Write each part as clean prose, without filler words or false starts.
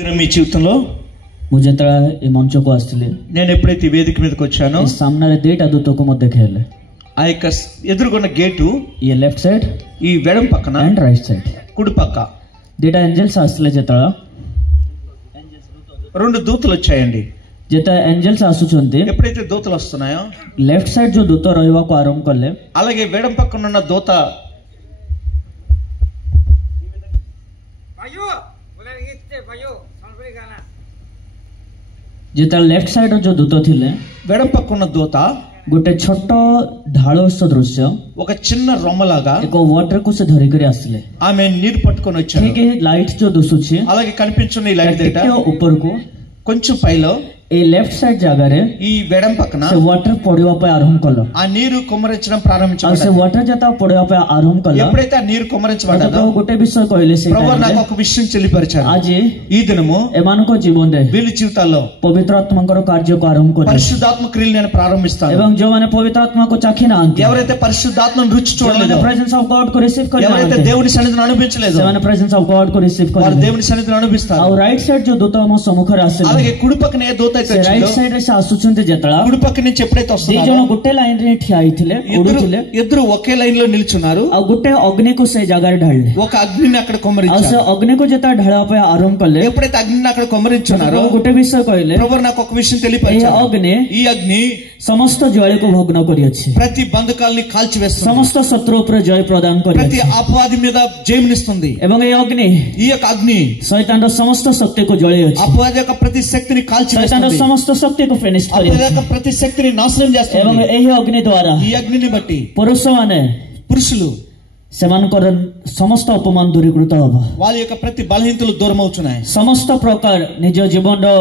మీ జీవితంలో ମୁଁ ଯେତେବେଳେ ଏ ମଞ୍ଚକୁ ଆସିଥିଲି నేను ఎప్పుడైతే ఈ వేదిక మీదకి వచ్చానో ଏ ସାମ୍ନାରେ ଦିଟା ଦୂତକୁ ମୋତେ ଦେଖେଇଲେ। ఆ యొక్క ఎదురుగున్న గేటు ଇଏ ଲେଫ୍ଟ ସାଇଡ୍ ఈ వెడం పక్కన ଆଣ୍ଡ ରାଇଟ୍ ସାଇଡ୍ కుడి పక్క ଦିଟା ଏଞ୍ଜେଲ୍ସ ଆସିଥିଲେ। ଯେତେବେଳେ రెండు దూతలు వచ్చాయండి। ଯେତେବେଳେ ଏଞ୍ଜେଲ୍ସ ଆସୁଛନ୍ତି ఎప్పుడైతే దూతలు వస్తున్నాయో ଲେଫ୍ଟ ସାଇଡ୍ ଯୋଉ ଦୂତ ରହିବାକୁ ଆରମ୍ଭ କଲେ అలాగే వెడం పక్కన ఉన్న దూత ଯେତେବେଳେ ଲେଫ୍ଟ ସାଇଡ୍ ଯୋଉ ଦୂତ ଥିଲେ వెడం పక్కన ఉన్న దూత ଗୋଟେ ଛୋଟ ଢାଳ ସଦୃଶ୍ୟ ఒక చిన్న రొమ్మలాగా ଏକ ୱାଟରକୁ ସେ ଧରିକରି ଆସିଲେ। ఆమె నీరు పట్టుకొని వచ్చారు। ଠିକ ଲାଇଟ୍ ଯୋଉ ଦିଶୁଛି అలాగే కనిపించున్న ఈ లైట్ దగ్గర ଉପରକୁ కొంచెం పైలో ଏ ଲେଫ୍ଟ ସାଇଡ୍ ଜାଗାରେ ఈ వెడం పక్కన ସେ ୱାଟର ପଡିବା ପାଇଁ ଆରମ୍ଭ କଲ। ఆ నీరు కుమ్మరించడం ଆଉ ప్రారంభించారు। ସେ ୱାଟର ଯେତେବେଳେ ପଡିବା ପାଇଁ ଆରମ୍ଭ କଲା ఎప్పుడైతే ఆ నీరు కుమ్మరించబడ్డదో ଗୋଟେ ବିଷୟ କହିଲେ ସେ ప్రభువు నాకు ఒక విషయం తెలియపరిచారు। ଆଜି ఈ దినము ଏମାନଙ୍କ ଜୀବନରେ వీళ్ళ జీవితాల్లో ପବିତ୍ର ଆତ୍ମାଙ୍କର କାର୍ଯ୍ୟକୁ ଆରମ୍ଭ କରିବେ పరిశుద్ధాత్మ క్రియలు నేను ప్రారంభిస్తాను। ଏବଂ ଯେଉଁମାନେ ପବିତ୍ର ଆତ୍ମାକୁ ଚାଖି ନାହାନ୍ତି ఎవరైతే పరిశుద్ధాత్మను రుచి చూడలేదో ପ୍ରେଜେନ୍ସ ଅଫ ଗଡ୍ କୁ ରିସିଭ୍ କରି ఎవరైతే దేవుని సన్నిధిని అనుభవించలేదో ସେମାନେ ପ୍ରେଜେନ୍ସ ଅଫ ଗଡ୍ କୁ ରିସିଭ୍ వారు କରିବେ। దేవుని సన్నిధిని అనుభవిస్తారు। ଆଉ ରାଇଟ୍ ସାଇଡ୍ ଯୋଉ ଦୂତ ଆମ ସମ୍ମୁଖରେ ଆସିଲେ అలాగే కుడి పక్కన ఏ దూత అయితే ସେ ରାଇଟ୍ వచ్చిందో ସାଇଡ୍ ରେ ସେ ଆସୁଛନ୍ତି। ଯେତେବେଳେ కుడి పక్క నుంచి ఎప్పుడైతే ଦି వస్తున్నారో ଜଣ ଗୋଟେ ଲାଇନ୍ ରେ ଠିଆ ହେଇଥିଲେ ଉଡୁଥିଲେ ఇద్దరు ఒకే లైన్ లో నిల్చున్నారు। ଆଉ ଗୋଟେ ଅଗ୍ନିକୁ ସେ ଜାଗାରେ ଢାଳିଲେ। ఒక అగ్నిని అక్కడ ଆଉ కొమ్మరించారు। ସେ ଅଗ୍ନିକୁ ଯେତେବେଳେ ଢାଳିବା ପାଇଁ ଆରମ୍ଭ କଲେ ఎప్పుడైతే అగ్నిని అక్కడ కొమ్మరించున్నారో ଗୋଟେ ବିଷୟ କହିଲେ ప్రభువు నాకు ఒక విషయం ଏହି తెలియపరిచారు। ଅଗ୍ନି ఈ అగ్ని ସମସ୍ତ ଜଳକୁ ଭଗ୍ନ କରିଅଛି, ప్రతి బంధకాల్ని కాల్చివేస్తుంది, ସମସ୍ତ ଶତ୍ରୁ ଉପରେ ଜୟ ପ୍ରଦାନ ప్రతి କରିଅଛି అపవాది మీద జయమునిస్తుంది। ଏବଂ ଏହି ଅଗ୍ନି ఈ యొక్క అగ్ని ଶୈତାନର ସମସ୍ତ ଶକ୍ତିକୁ ଜଳେଇଅଛି, అపవాది యొక్క ప్రతి శక్తిని ଶୈତାନର కాల్చివేస్తుంది, ସମସ୍ତ ଶକ୍ତିକୁ ଫିନିଶ అపవాది କରିଅଛି యొక్క ప్రతి శక్తిని నాశనం ଏବଂ చేస్తుంది। ଏହି ଅଗ୍ନି ଦ୍ୱାରା ఈ అగ్నిని బట్టి ପୁରୁଷମାନେ పురుషులు ସେମାନଙ୍କର ସମସ୍ତ ଅପମାନ ଦୂରୀକୃତ ହବ, వాళ్ళ యొక్క ప్రతి బలహీనతలు దూరం అవుతున్నాయి, ସମସ୍ତ ପ୍ରକାର ନିଜ ଜୀବନର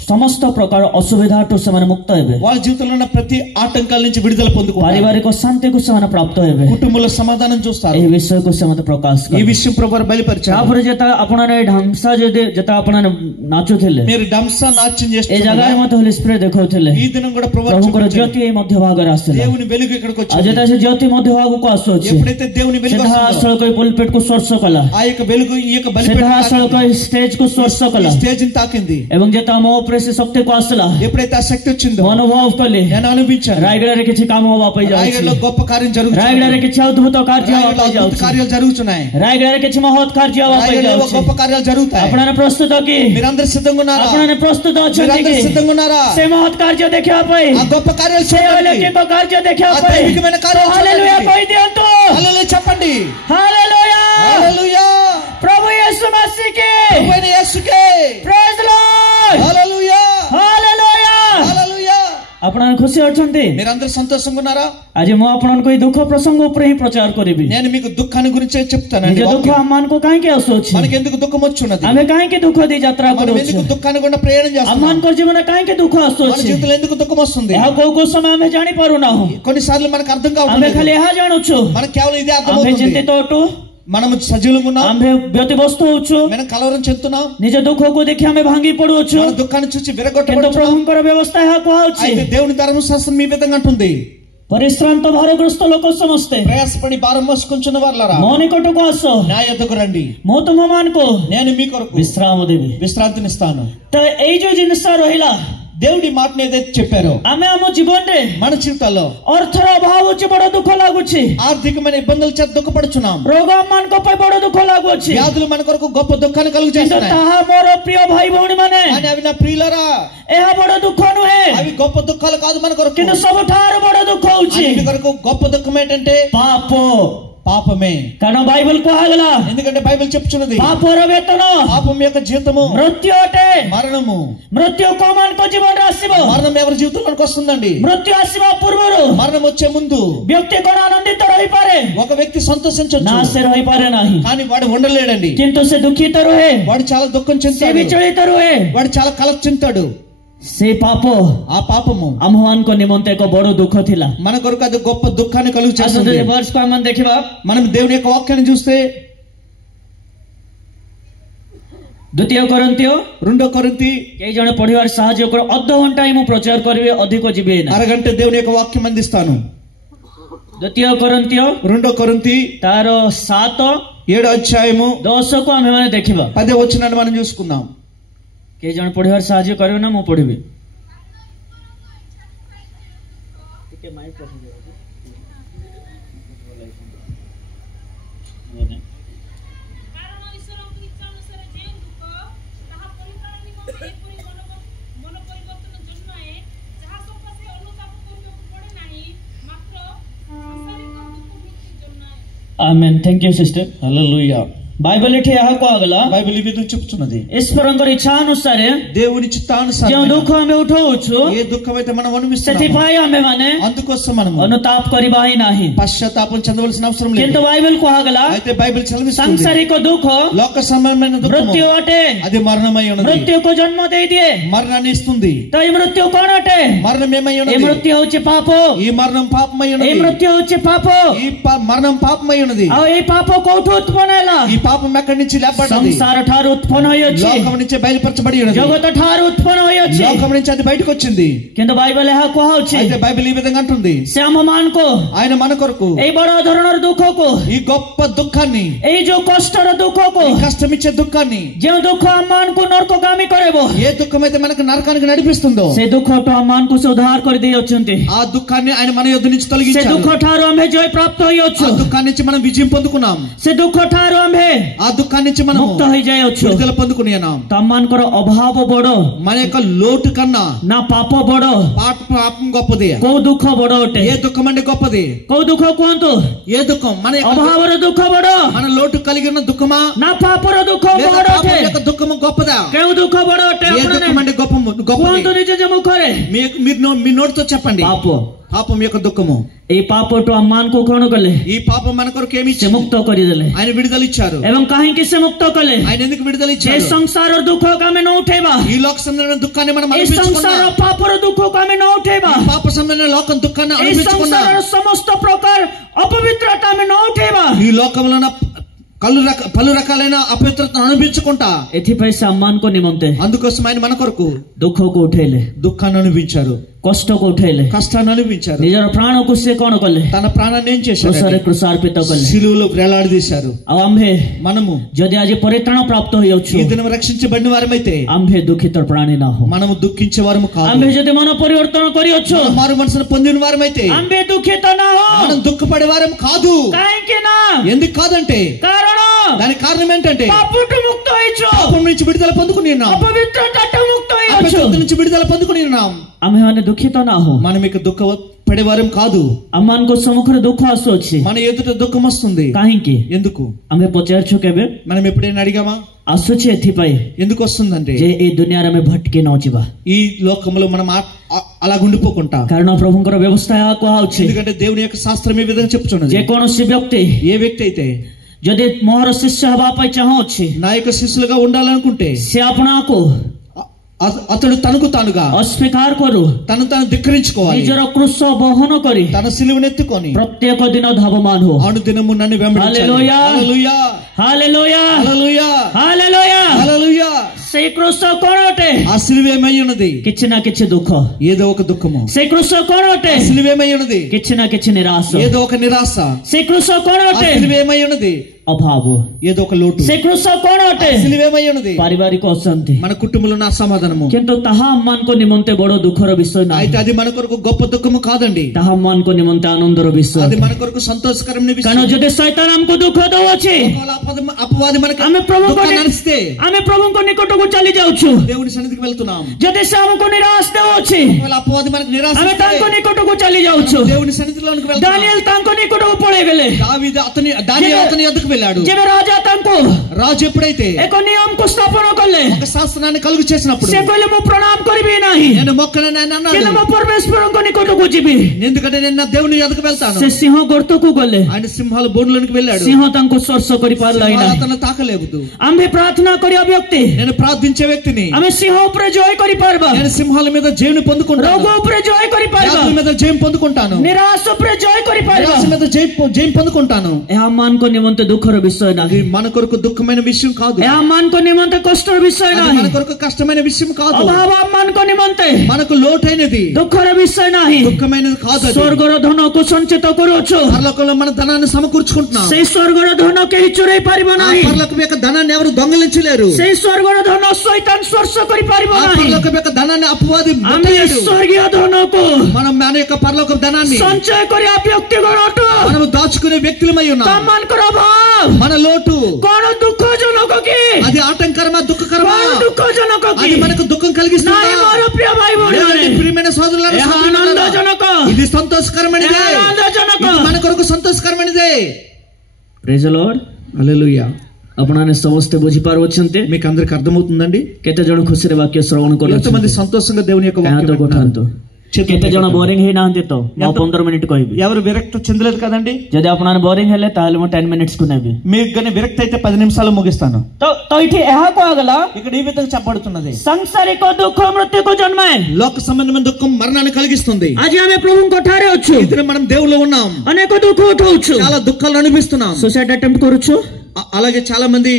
ସମସ୍ତ ପ୍ରକାର ଅସୁବିଧାଠୁ ସେମାନେ ମୁକ୍ତ ହେବେ, వాళ్ళ జీవితంలో ఉన్న ప్రతి ఆటంకాల నుంచి విడుదల పొందుకుంటారు, ପାରିବାରିକ ଶାନ୍ତିକୁ ସେମାନେ ପ୍ରାପ୍ତ ହେବେ। కుటుంబంలో సమాధానం చూస్తారు। ଏହି ବିଷୟକୁ ସେମାନେ ପ୍ରକାଶ ఈ କଲେ। విషయం ప్రభువు బయలుపరిచారు। ତାପରେ ଯେତେବେଳେ ଆପଣମାନେ ଏଇ ଢାମସା ଯେତେବେଳେ ଆପଣମାନେ ନାଚୁଥିଲେ మీరు డంసా నాట్యం ଏ చేస్తున్నారు। ଜାଗାରେ ମତେ ହୋଲି ସ୍ପିରିଟ୍ ଦେଖାଉଥିଲେ ఈ దినం కూడా ప్రభువు ପ୍ରଭୁଙ୍କର చూపించారు। ଜ୍ୟୋତି ଏଇ ମଧ୍ୟ ଭାଗରେ ଆସିଲା। దేవుని వెలుగు ఇక్కడికి ଆଉ వచ్చింది। ଯେତେବେଳେ ସେ ଜ୍ୟୋତି ମଧ୍ୟ ଭାଗକୁ ଆସୁଅଛି ఎప్పుడైతే దేవుని వెలుగు ସିଧା వస్తుందో, ଆସଳକ ଏଇ ପୁଲପିଟ୍ କୁ ସ୍ପର୍ଶ କଲା, ఆ యొక్క వెలుగు ఈ యొక్క ସିଧା బలిపీఠం ଆସଳକ తాకింది, ଏଇ ଷ୍ଟେଜ କୁ ସ୍ପର୍ଶ ఈ କଲା స్టేజ్ ని తాకింది। ଏବଂ ଯେତେବେଳେ ମୋ ଉପରେ ସେ ଶକ୍ତିକୁ ଆସିଲା ఎప్పుడైతే ఆ శక్తి వచ్చిందో ମୁଁ ଅନୁଭବ କଲି నేను అనిపించాను, ରାୟଗଡ଼ାରେ କିଛି କାମ ହବା ପାଇଁ ଯାଉଛି, రాయగడలో గొప్ప కార్యం జరుగుతుంది, ରାୟଗଡ଼ାରେ କିଛି ଅଦ୍ଭୁତ କାର୍ଯ୍ୟ ହବା రాయగడలో ପାଇଁ అద్భుత ଯାଉଛି, కార్యాలు జరుగుతున్నాయి, ରାୟଗଡ଼ାରେ କିଛି ମହତ୍ କାର୍ଯ୍ୟ ହବା ପାଇଁ రాయగడలో ଯାଉଛି। గొప్ప కార్యాలు జరుగుతాయి। ଆପଣମାନେ ପ୍ରସ୍ତୁତ କି? మీరందరూ సిద్ధంగా ఉన్నారా? ଆପଣମାନେ ପ୍ରସ୍ତୁତ ଅଛନ୍ତି మీరందరూ କି సిద్ధంగా ఉన్నారా? ସେ ମହତ୍ କାର୍ଯ୍ୟ ଦେଖିବା ପାଇଁ, ఆ గొప్ప కార్యాలు ସେ చూడండి, ଅଲୌକିକ କାର୍ଯ୍ୟ ଦେଖିବା ఆ ପାଇଁ? దైవికమైన కార్యాలు ହାଲେଲୁୟା చూడండి। କହିଦିଅନ୍ତୁ, హల్లెలూయా చెప్పండి, ହାଲେଲୁୟା। హల్లెలూయా ପ୍ରଭୁ యేసు ମसीह की ప్రభువైన యేసుకే ପ୍ରେଜ୍ ଦ ଲର୍ଡ, హల్లెలూయా ହାଲେଲୁୟା। హల్లెలూయా। ଆପଣମାନେ ଖୁସି ଅଛନ୍ତି? మీరందరూ సంతోషంగా ఉన్నారా? ଆଜି ମୁଁ ଆପଣଙ୍କୁ ଏଇ ଦୁଃଖ ପ୍ରସଙ୍ଗ ଉପରେ ହିଁ ପ୍ରଚାର କରିବି। నేను మీకు దుఃఖాన్ని గురించే చెప్తానండి। ନିଜ ଦୁଃଖ ଆମମାନଙ୍କୁ କାହିଁକି ଆସୁଅଛି? మనకి ఎందుకు దుఃఖం వచ్చున్నది? ଆମେ କାହିଁକି ଦୁଃଖ ଦେଇ ଯାତ୍ରା మనం କରୁଛୁ? ఎందుకు దుఃఖాన్ని గుండా ప్రయాణం చేస్తున్నాం? ଆମମାନଙ୍କ ଜୀବନରେ କାହିଁକି ଦୁଃଖ మన ଆସୁଅଛି? జీవితంలో ఎందుకు దుఃఖం వస్తుంది? ଏହା କୋଉ କୋଉ ସମୟ ଆମେ ଜାଣିପାରୁନାହୁଁ। కొన్నిసార్లు మనకు అర్థం ଆମେ కావట్లేదు, ଖାଲି ଏହା ଜାଣୁଛୁ, మనకు కేవలం ఇదే ଆମ୍ଭେ అర్థమవుతుంది। ଚିନ୍ତିତ ଅଟୁ, మనము సజీవంగా ఉన్నాం, ଆମ୍ଭେ ବ୍ୟତିବ୍ୟସ୍ତ ହଉଛୁ, మనం కలవరం చెందుతున్నాం, ନିଜ ଦୁଃଖକୁ ଦେଖି ଆମେ ଭାଙ୍ଗି ପଡୁଅଛୁ, మన దుఃఖాన్ని చూసి କିନ୍ତୁ విరగొట్టబడుతున్నాం। ପ୍ରଭୁଙ୍କର ବ୍ୟବସ୍ଥା ଏହା କୁହାଉଛି, అయితే దేవుని ధర్మశాస్త్రం ఈ విధంగా అంటుంది, ପରିଶ୍ରାନ୍ତ ଭାରଗ୍ରସ୍ତ ଲୋକ ସମସ୍ତେ ప్రయాసపడి భారం మోసుకొంచున్న వారలారా ମୋ ନିକଟକୁ ଆସ, నా యొద్దకు రండి, ମୁଁ ତୁମମାନଙ୍କୁ నేను మీ కొరకు ବିଶ୍ରାମ ଦେବି। విశ్రాంతినిస్తాను। ତ ଏଇ ଯୋଉ ଜିନିଷ ରହିଲା, దేవుడి మాటను ఏదైతే చెప్పారో ଆମେ ଆମ ଜୀବନରେ మన జీవితాల్లో ଅର୍ଥର ଅଭାବ ହଉଛି, ବଡ ଦୁଃଖ ଲାଗୁଛି, ఆర్థికమైన ఇబ్బందుల చేత దుఃఖపడుచున్నాం, ରୋଗ ଆମମାନଙ୍କ ପାଇଁ ବଡ ଦୁଃଖ ଲାଗୁଅଛି, వ్యాధులు మన కొరకు గొప్ప దుఃఖాన్ని కలుగు କିନ୍ତୁ చేస్తున్నాయి। ତାହା ମୋର ପ୍ରିୟ ଭାଇ ଭଉଣୀ ମାନେ, కానీ అవి నా ప్రియులరా, ଏହା ବଡ ଦୁଃଖ ନୁହେଁ, అవి గొప్ప దుఃఖాలు కాదు మన కొరకు। କିନ୍ତୁ ସବୁଠାରୁ ବଡ ଦୁଃଖ ହଉଛି అన్నిటి కొరకు గొప్ప దుఃఖం ఏంటంటే ପାପ। పాపమే। କାରଣ ବାଇବଲ କୁହାଗଲା, ఎందుకంటే బైబిల్ చెప్తున్నది ପାପର ବେତନ పాపం యొక్క జీతము ମୃତ୍ୟୁ ଅଟେ। మరణము। ମୃତ୍ୟୁ କୋଉମାନଙ୍କ ଜୀବନରେ ଆସିବ? మరణం ఎవరి జీవితంలోకి వస్తుందండి? ମୃତ୍ୟୁ ଆସିବା ପୂର୍ବରୁ మరణం వచ్చే ముందు ବ୍ୟକ୍ତି କଣ ଆନନ୍ଦିତ ରହିପାରେ? ఒక వ్యక్తి సంతోషించొచ్చు, ନା, ସେ ରହିପାରେ ନାହିଁ, కానీ వాడు ఉండలేడండి। କିନ୍ତୁ ସେ ଦୁଃଖିତ ରୁହେ, వాడు చాలా దుఃఖం ସେ చెందుతాడు, ବିଚଳିତ ରୁହେ। వాడు చాలా కలత చెందుతాడు। ସେ పాପ ఆ పాపము ଆମମାନଙ୍କ ନିମନ୍ତେ ଏକ ବଡ ଦୁଃଖ ଥିଲା। మన కొరకు అది గొప్ప దుఃఖాన్ని కలుగు చేస్తుంది। ଆସନ୍ତୁ ବର୍ଷକୁ ଆମେ ଦେଖିବା, మనం దేవుని యొక్క వాక్యాన్ని చూస్తే ଦ୍ୱିତୀୟ కొరింథీୟ 2 కొరింథీ କେହି ଜଣେ ପଢିବାର ସାହାଯ୍ୟ କର, ଅଧଘଣ୍ଟା ହିଁ ମୁଁ ପ୍ରଚାର କରିବି, ଅଧିକ ଯିବି ନା। అరగంట దేవుని యొక్క వాక్యం అందిస్తాను। ଦ୍ୱିତୀୟ కొరింథీୟ 2 కొరింథీ ତାର 7 7 అధ్యాయము 10 କୁ ଆମେ ମାନେ ଦେଖିବା। 10 వచనాన్ని మనం చూసుకుందాం। के जन पढ़िबार साहाय्य करियो ना मु पढ़िबी आमेन थैंक यू सिस्टर హల్లెలూయా बाइबल एठी यहाँ कहगला బైబిల్ ఈ విధంగా చెప్తున్నది ईश्वरଙ୍କର इच्छा अनुसार దేవుని जो చిత్తానుసారం दुख आमे उठाउछु ఏ దుఃఖమైతే మనం అనుభవిస్తున్నామో ସେଥିପାଇଁ ଆମେ ମାନେ అందుకోసం మనం अनुताप କରିବା ହିଁ ନାହିଁ పశ్చాత్తాపం చెందవలసిన అవసరం లేదు କିନ୍ତୁ ବାଇବେଲ କୁହାଗଲା అయితే బైబిల్ చదివిస్తుంది सांसारिक दुख లోక సంబంధమైన దుఃఖము मृत्यु अटे అది మరణమై ఉన్నది मृत्युको जन्म देई दिए మరణాన్ని ఇస్తుంది तो ये मृत्यु कौन अटे మరణం ఏమై ये ఉన్నది मृत्यु होचे पाप ఈ మరణం పాపమై ये ఉన్నది मृत्यु होचे पाप ఈ మరణం పాపమై ఉన్నది आ ये पाप कोठु उत्पन्न हैला ఈ పాపం ఎక్కడి నుంచి లేపబడ్డది संसार ठार उत्पन्न होयछि లోకం నుంచి బయలుపరచబడి ఉన్నది जगत ठार उत्पन्न होयछि లోకం నుంచి అది బయటకు వచ్చింది किंतु बाइबल यहाँ कहउछि అయితే బైబిల్ ఈ విధంగా అంటుంది श्याम मान को ఆయన మన కొరకు ए बड़ धरणर दुख को ఈ గొప్ప దుఃఖాన్ని ए जो कष्टर दुख को ఈ కష్టమిచ్చే దుఃఖాన్ని जो दुख मान को नरकगामी करेबो ఏ దుఃఖమైతే మనకు నరకానికి నడిపిస్తుందో से दुख तो मान को से उद्धार कर दी अछंती ఆ దుఃఖాన్ని ఆయన మన యొద్ద నుంచి से తొలగించాడు दुख ठारो आम्हे जय प्राप्त होई ఆ अछु దుఃఖాన్ని నుంచి మనం విజయం పొందుకున్నాం से दुख ठारो आम्हे ఆ దుఃఖాన్ని నుంచి మనం मुक्त होई जाय अछु విడుదల పొందుకున్నాం तमान कर अभाव बड़ो మన యొక్క లోటు కన్నా ना पाप बड़ो పాపం గొప్పది को दुख बड़ो अटे ఏ దుఃఖం అంటే గొప్పది को दुख कोंतु ఏ దుఃఖం మన యొక్క अभावर दुख बड़ो మన లోటు కలిగి ఉన్న దుఃఖమా ना पापर दुख లేదా बड़ो పాపం अटे యొక్క దుఃఖము గొప్పదా केउ दुख बड़ो अटे ఏ अपने దుఃఖం అంటే గొప్పది कोंतु निज जे मुखरे మీరు మీ నోటితో చెప్పండి पाप పాపం యొక్క దుఃఖము ए पाप तो अम्मान को कौन कले ఈ పాపం మన కొరకు ఏమి से ఇచ్చింది मुक्त करि देले ఆయన విడుదల ఇచ్చారు एवं काहे कि से मुक्त कले ఆయన ఎందుకు విడుదల ए ఇచ్చారు संसार और दुख का में न उठेबा ఈ లోక సంబంధమైన దుఃఖాన్ని మనం ए संसार और पाप और दुख का में न उठेबा పాప సంబంధమైన లోకం దుఃఖాన్ని ए అనుభవించుకున్నా संसार और समस्त प्रकार अपवित्रता में न उठेबा ఈ లోకంలో పలు రకాలైన అపవిత్రతను అనుభవించుకుంటా एथिपई सम्मान को निमंते అందుకోసం ఆయన మన కొరకు दुख को उठेले దుఃఖాన్ని అనుభవించారు कष्ट को उठेले కష్టాన్ని అనుభవించారు निजर प्राण को से कौन कले తన ప్రాణాన్ని ఏం చేశారు क्रूसरे क्रूसार्पित कले సిలువలో వేలాడదీశారు अब आम्भे మనము यदि आज परित्राण प्राप्त होई अछु ఈ దినం రక్షించబడిన వారమైతే आम्भे दुखित प्राणी ना हो మనము దుఃఖించే వారము కాదు आम्भे यदि मन परिवर्तन करी अछु మనం మారు మనసును పొందిన వారమైతే आम्भे दुखित ना हो మనం దుఃఖపడే వారం కాదు काहे के ना ఎందుకు కాదంటే कारण దానికి కారణం ఏంటంటే पापटु मुक्त होइछु పాపం నుంచి విడుదల పొందుకుని ఉన్నాం अपवित्रता मुक्त होइछु అపవిత్రత నుంచి విడుదల పొందుకుని ఉన్నాం आम्भे माने दुखित ना हो మనం ఇక దుఃఖ పడేవారం కాదు अम्मान को सम्मुखरे दुख आसुछि మన ఎదుట దుఃఖం వస్తుంది काहे कि ఎందుకు आम्भे पचारछु केबे మనం ఎప్పుడైనా అడిగామా आसुछि एथिपई ఎందుకు వస్తుందంటే जे ए दुनिया रे भटके न जिबा ఈ లోకంలో మనం అలా ఉండిపోకుంటా कारण प्रभुଙ୍କର व्यवस्था या कहउछि ఎందుకంటే దేవుని యొక్క శాస్త్రం ఈ విధంగా చెప్తున్నది जे कोनोसी व्यक्ति ఏ వ్యక్తి అయితే यदि मोहर शिष्य हवा पई चाहउछि నా యొక్క శిష్యులుగా ఉండాలనుకుంటే से अपना को అతడు తనకు తానుగా अस्वीकार करू తను తాను ధిక్కరించుకోవాలి निजर क्रूस बहन करी తన సిలువనెత్తుకొని प्रत्येक दिन धावमान हो అనుదినము నన్ను వెంబడించాలి హల్లెలూయా hallelujah hallelujah hallelujah hallelujah hallelujah से क्रूस कोन अटे ఆ సిలువేమై ఉన్నది किछि ना किछि दुख ఏదో ఒక దుఃఖము से क्रूस कोन अटे ఆ సిలువేమై ఉన్నది किछि ना किछि निराश ఏదో ఒక నిరాశ से क्रूस कोन ఆ अटे సిలువేమై ఉన్నది अभाव ఏదో ఒక లోటు से क्रूस कोन अटे ఆ సిలువేమై ఉన్నది पारिवारिक अशांति మన కుటుంబంలో నా సమాధానము किंतु ताहा अम्मान को निमंते बड़ो दुखर विषय ना అయితే అది మన కొరకు గొప్ప దుఃఖము కాదండి ताहा अम्मान को निमंते आनंदर विषय అది మన కొరకు సంతోషకరమైన విషయం कारण यदि शैतान हमको दुख दउछि ఒకవేళ అపవాది మనకి आमे प्रभु को దుఃఖాన్ని అనిస్తే आमे प्रभु को निकट को चली जाउछु దేవుని సన్నిధికి వెళ్తున్నాం यदि से हमको निराश दउछि ఒకవేళ అపవాది మనకి నిరాశ आमे तांको निकट को चली जाउछु దేవుని సన్నిధిలోనికి వెళ్తున్నాం दानिएल तांको निकट को पळे गेले దావీదు అతని ఎదుకు వెళ్ళాడు जेबे राजा तांको రాజు ఎప్పుడైతే एक नियम को स्थापन कले ఒక శాస్త్రాన్ని కలుగు చేసినప్పుడు से कहले मु प्रणाम करबी नाही నేను మొక్కనని ఆయన అన్నాడు केले मु परमेश्वर को निकट को जीबी ఎందుకంటే నేను నా దేవుని ఎదుకు వెళ్తాను से सिंह गर्त को गले ఆయన సింహాల బోనులోనికి వెళ్ళాడు सिंह तांको स्पर्श करि पारलाई సింహాలు नाही అతను తాకలేదు आम्भे प्रार्थना करिया व्यक्ति నేను ప్రార్థించే వ్యక్తిని आमे सिंह ऊपर जय करि पारबा నేను సింహాల మీద జయను పొందుకుంటాను रोग ऊपर जय करि पारबा వ్యాధుల మీద జయం పొందుకుంటాను निराश ऊपर जय करि पारबा నిరాశ మీద జయం పొందుకుంటాను ए अम्मान को निमंते दुख ଦୁଃଖର ବିଷୟ అది ନାହିଁ మన కొరకు దుఃఖమైన విషయం కాదు ଏହା ଆମମାନଙ୍କ ନିମନ୍ତେ କଷ୍ଟର ବିଷୟ అది ନାହିଁ మన కొరకు కష్టమైన విషయం కాదు ଅଭାବ ଆମମାନଙ୍କ ନିମନ୍ତେ మనకు లోటైనది ଦୁଃଖର ବିଷୟ ନାହିଁ దుఃఖమైనది కాదు అది ସ୍ୱର୍ଗର ଧନକୁ ସଞ୍ଚିତ କରୁଅଛୁ పరలోకంలో మన ధనాన్ని సమకూర్చుకుంటున్నాం ସେଇ ସ୍ୱର୍ଗର ଧନ କେହି ଚୋରେଇ ପାରିବ ఆ ନାହିଁ పరలోకం యొక్క ధనాన్ని ఎవరు దొంగలించలేరు ସେଇ ସ୍ୱର୍ଗର ଧନ ଶୈତାନ ସ୍ପର୍ଶ କରିପାରିବ ఆ ନାହିଁ పరలోకం యొక్క ధనాన్ని అపవాది ଆମେ ముట్టలేడు ସ୍ୱର୍ଗୀୟ ଧନକୁ మనం మన యొక్క పరలోక ధనాన్ని ସଞ୍ଚୟ କରିବା ବ୍ୟକ୍ତିଗଣ ଅଟୁ మనం దాచుకునే వ్యక్తులమై ఉన్నాం ତମମାନଙ୍କର ଅଭାବ మన లోటు କଣ ଦୁଃଖଜନକ କି అది ఆటంకరమా దుఃఖకరమా କଣ ଦୁଃଖଜନକ କି అది మనకు దుఃఖం కలిగిస్తుందా ନାଇଁ ମୋର ପ୍ରିୟ ଭାଇ ଭଉଣୀମାନେ ప్రియమైన సోదరులారా ଏହା ଆନନ୍ଦଜନକ ఇది సంతోషకరమైనదే ଏହା ଆନନ୍ଦଜନକ ఇది మన కొరకు సంతోషకరమైనదే ప్రైజ్ ది లార్డ్ హల్లెలూయా ଆପଣମାନେ ସମସ୍ତେ ବୁଝିପାରୁଛନ୍ତି మీకు అందరికి అర్థమవుతుందండి କେତେ ଜଣ ଖୁସିରେ ବାକ୍ୟ ଶ୍ରବଣ ఎంతమంది କରୁଛନ୍ତି సంతోషంగా దేవుని యొక్క ହାତ వాక్యం ଉଠାନ୍ତୁ କେତେ ଜଣ ବୋରିଂ ହେଇନାହାନ୍ତି ତ ମୁଁ 15 ମିନିଟ୍ କହିବି ఎవరు విరక్తి చెందలేదు కదండి ଯଦି ଆପଣମାନେ ବୋରିଂ ହେଲେ ତାହେଲେ ମୁଁ 10 minutes କୁ ନେବି మీకు కానీ విరక్తి అయితే 10 నిమిషాలు ముగిస్తాను ତ ଏଠି ଏହା କୁହାଗଲା ఇక్కడ ఈ విధంగా చెప్పబడుతున్నది ସାଂସାରିକ ଦୁଃଖ ମୃତ୍ୟୁକୁ ଜନ୍ମାଏ లోక సంబంధమైన దుఃఖం మరణాన్ని కలిగిస్తుంది ଆଜି ଆମେ ପ୍ରଭୁଙ୍କ ଠାରେ ଅଛୁ ఇతర మనం దేవుల్లో ఉన్నాం ଅନେକ ଦୁଃଖ ଉଠଉଛୁ చాలా దుఃఖాలు అనుభవిస్తున్నాం ସୁସାଇଡ୍ అటెంప్ଟ କରୁଛୁ అలాగే చాలా మంది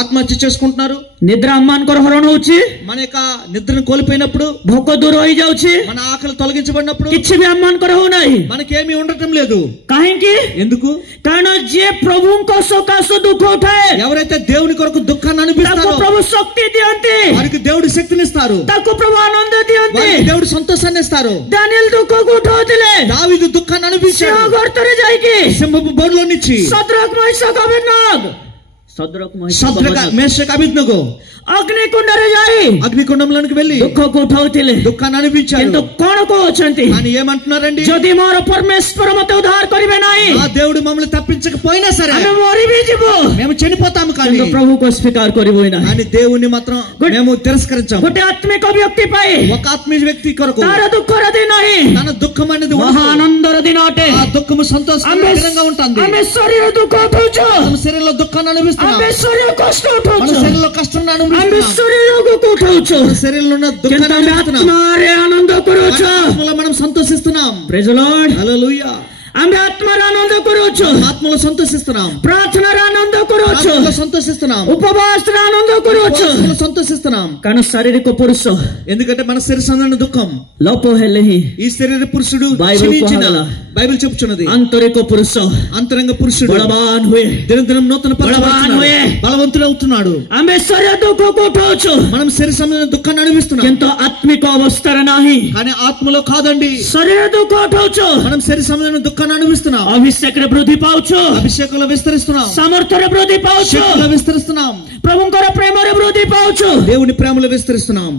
ఆత్మహత్య చేసుకుంటున్నారు ନିଦ୍ରା ଆମମାନଙ୍କର ହରଣ ହଉଛି మన యొక్క నిద్రను కోల్పోయినప్పుడు ଭୋକ ଦୂର ହେଇଯାଉଛି మన ఆకలి తొలగించబడినప్పుడు କିଛି ବି ଆମମାନଙ୍କର ହଉନାହିଁ మనకేమీ ఉండటం లేదు କାହିଁକି ఎందుకు କାରଣ ଯିଏ ପ୍ରଭୁଙ୍କ ସକାଶୁ ଦୁଃଖ ଉଠାଏ ఎవరైతే దేవుని కొరకు దుఃఖాన్ని ତାକୁ అనుభవిస్తారో ପ୍ରଭୁ ଶକ୍ତି ଦିଅନ୍ତି వారికి దేవుడు శక్తిని ఇస్తారు ତାକୁ ପ୍ରଭୁ ଆନନ୍ଦ ଦିଅନ୍ତି వారికి దేవుడు సంతోషాన్ని ఇస్తారు ଦାନିଏଲ ଦୁଃଖକୁ ଉଠାଉଥିଲେ దావీదు దుఃఖాన్ని ସିଂହ అనుభవించాడు ଗର୍ତ୍ତରେ ଯାଇକି సింహపు బోర్లో నుంచి ସଦ୍ରକ ମେଷକ అబେଦ୍ନେଗୋ సద్రక్ సద్రక మేషక్ అబేద్నెగో ଅଗ୍ନିକୁଣ୍ଡରେ ଯାଇ అగ్నికుండంలోనికి వెళ్ళి ଦୁଃଖକୁ ଉଠାଉଥିଲେ దుఃఖాన్ని అనుభవించారు କିନ୍ତୁ କଣ କହୁଛନ୍ତି అని ఏమంటున్నారండి ଯଦି ମୋର ପରମେଶ୍ୱର ମତେ ଉଦ୍ଧାର କରିବେ ନାହିଁ ఆ దేవుడు మమ్మల్ని తప్పించకపోయినా సరే ଆମେ ମରିବି ଯିବୁ మేము చనిపోతాము కానీ କିନ୍ତୁ ପ୍ରଭୁକୁ ସ୍ୱୀକାର କରିବୁ ନାହିଁ కానీ దేవుణ్ణి మాత్రం మేము తిరస్కరించాము ଗୋଟେ ଆତ୍ମିକ ବ୍ୟକ୍ତି ପାଇଁ ఒక ఆత్మీయ వ్యక్తి కొరకు ତାର ଦୁଃଖର ଦିନ ନାହିଁ తన దుఃఖం అనేది ମହା ଆନନ୍ଦର ଦିନ ଅଟେ ఆ దుఃఖము సంతోషకరంగా ఉంటుంది ଆମେ ଶରୀର ଦୁଃଖ ଉଠଉଛୁ మన శరీరంలో దుఃఖాన్ని అనుభవిస్తున్నాం ଆମେ ଶରୀର କଷ୍ଟ మన ଉଠଉଛୁ శరీరంలో కష్టాన్ని ଆମେ అనుభవిస్తున్నాం ଶରୀର ରୋଗକୁ ଉଠଉଛୁ మన శరీరంలో ఉన్న କିନ୍ତୁ దుఃఖాన్ని ଆମେ అనుభవిస్తున్నాం ଆତ୍ମାରେ ଆନନ୍ଦ କରୁଛୁ ఆత్మలో మనం సంతోషిస్తున్నాం ప్రైజ్ ది లార్డ్ హల్లెలూయా ଆମେ ଆତ୍ମାରେ ଆନନ୍ଦ କରୁଛୁ ఆత్మలో సంతోషిస్తున్నాం ପ୍ରାର୍ଥନାରେ ଆନନ୍ଦ କରୁଛୁ ఆత్మలో సంతోషిస్తున్నాం ଉପବାସରେ ଆନନ୍ଦ କରୁଛୁ ఆత్మలో సంతోషిస్తున్నాం କାରଣ ଶାରୀରିକ పురుଷ ఎందుకంటే మన శరీర సంబంధమైన దుఃఖం ଲୋପ ହେଲେ ହିଁ ఈ శరీర పురుషుడు బైబిల్ క్షీణించిన కుహాగల. బైబిల్ చెప్పుచున్నది ଆନ୍ତରିକ పురుଷ అంతరంగ పురుషుడు ବଳବାନ ହୁଏ దినదినం నూతన బలవాన్ హోయే. బలవంతుడు అవుతున్నాడు ଆମେ ଶରୀର ଦୁଃଖକୁ ଉଠଉଛୁ మనం శరీర సంబంధమైన దుఃఖాన్ని అనుభవిస్తున్నాం କିନ୍ତୁ ଆତ୍ମିକ ଅବସ୍ଥାରେ ନାହିଁ కానీ ఆత్మలో కాదండి ଶରୀର ଦୁଃଖ ଉଠଉଛୁ మనం శరీర సంబంధమైన దుఃఖాన్ని అనుభవిస్తున్నాం ଅଭିଷେକରେ ବୃଦ୍ଧି ପାଉଛୁ అభిషేకంలో విస్తరిస్తున్నాం ସାମର୍ଥ୍ୟରେ ବୃଦ୍ଧି ପାଉଛୁ శక్తిలో విస్తరిస్తున్నాం ପ୍ରଭୁଙ୍କର ପ୍ରେମରେ ବୃଦ୍ଧି ପାଉଛୁ దేవుని ప్రేమలో విస్తరిస్తున్నాం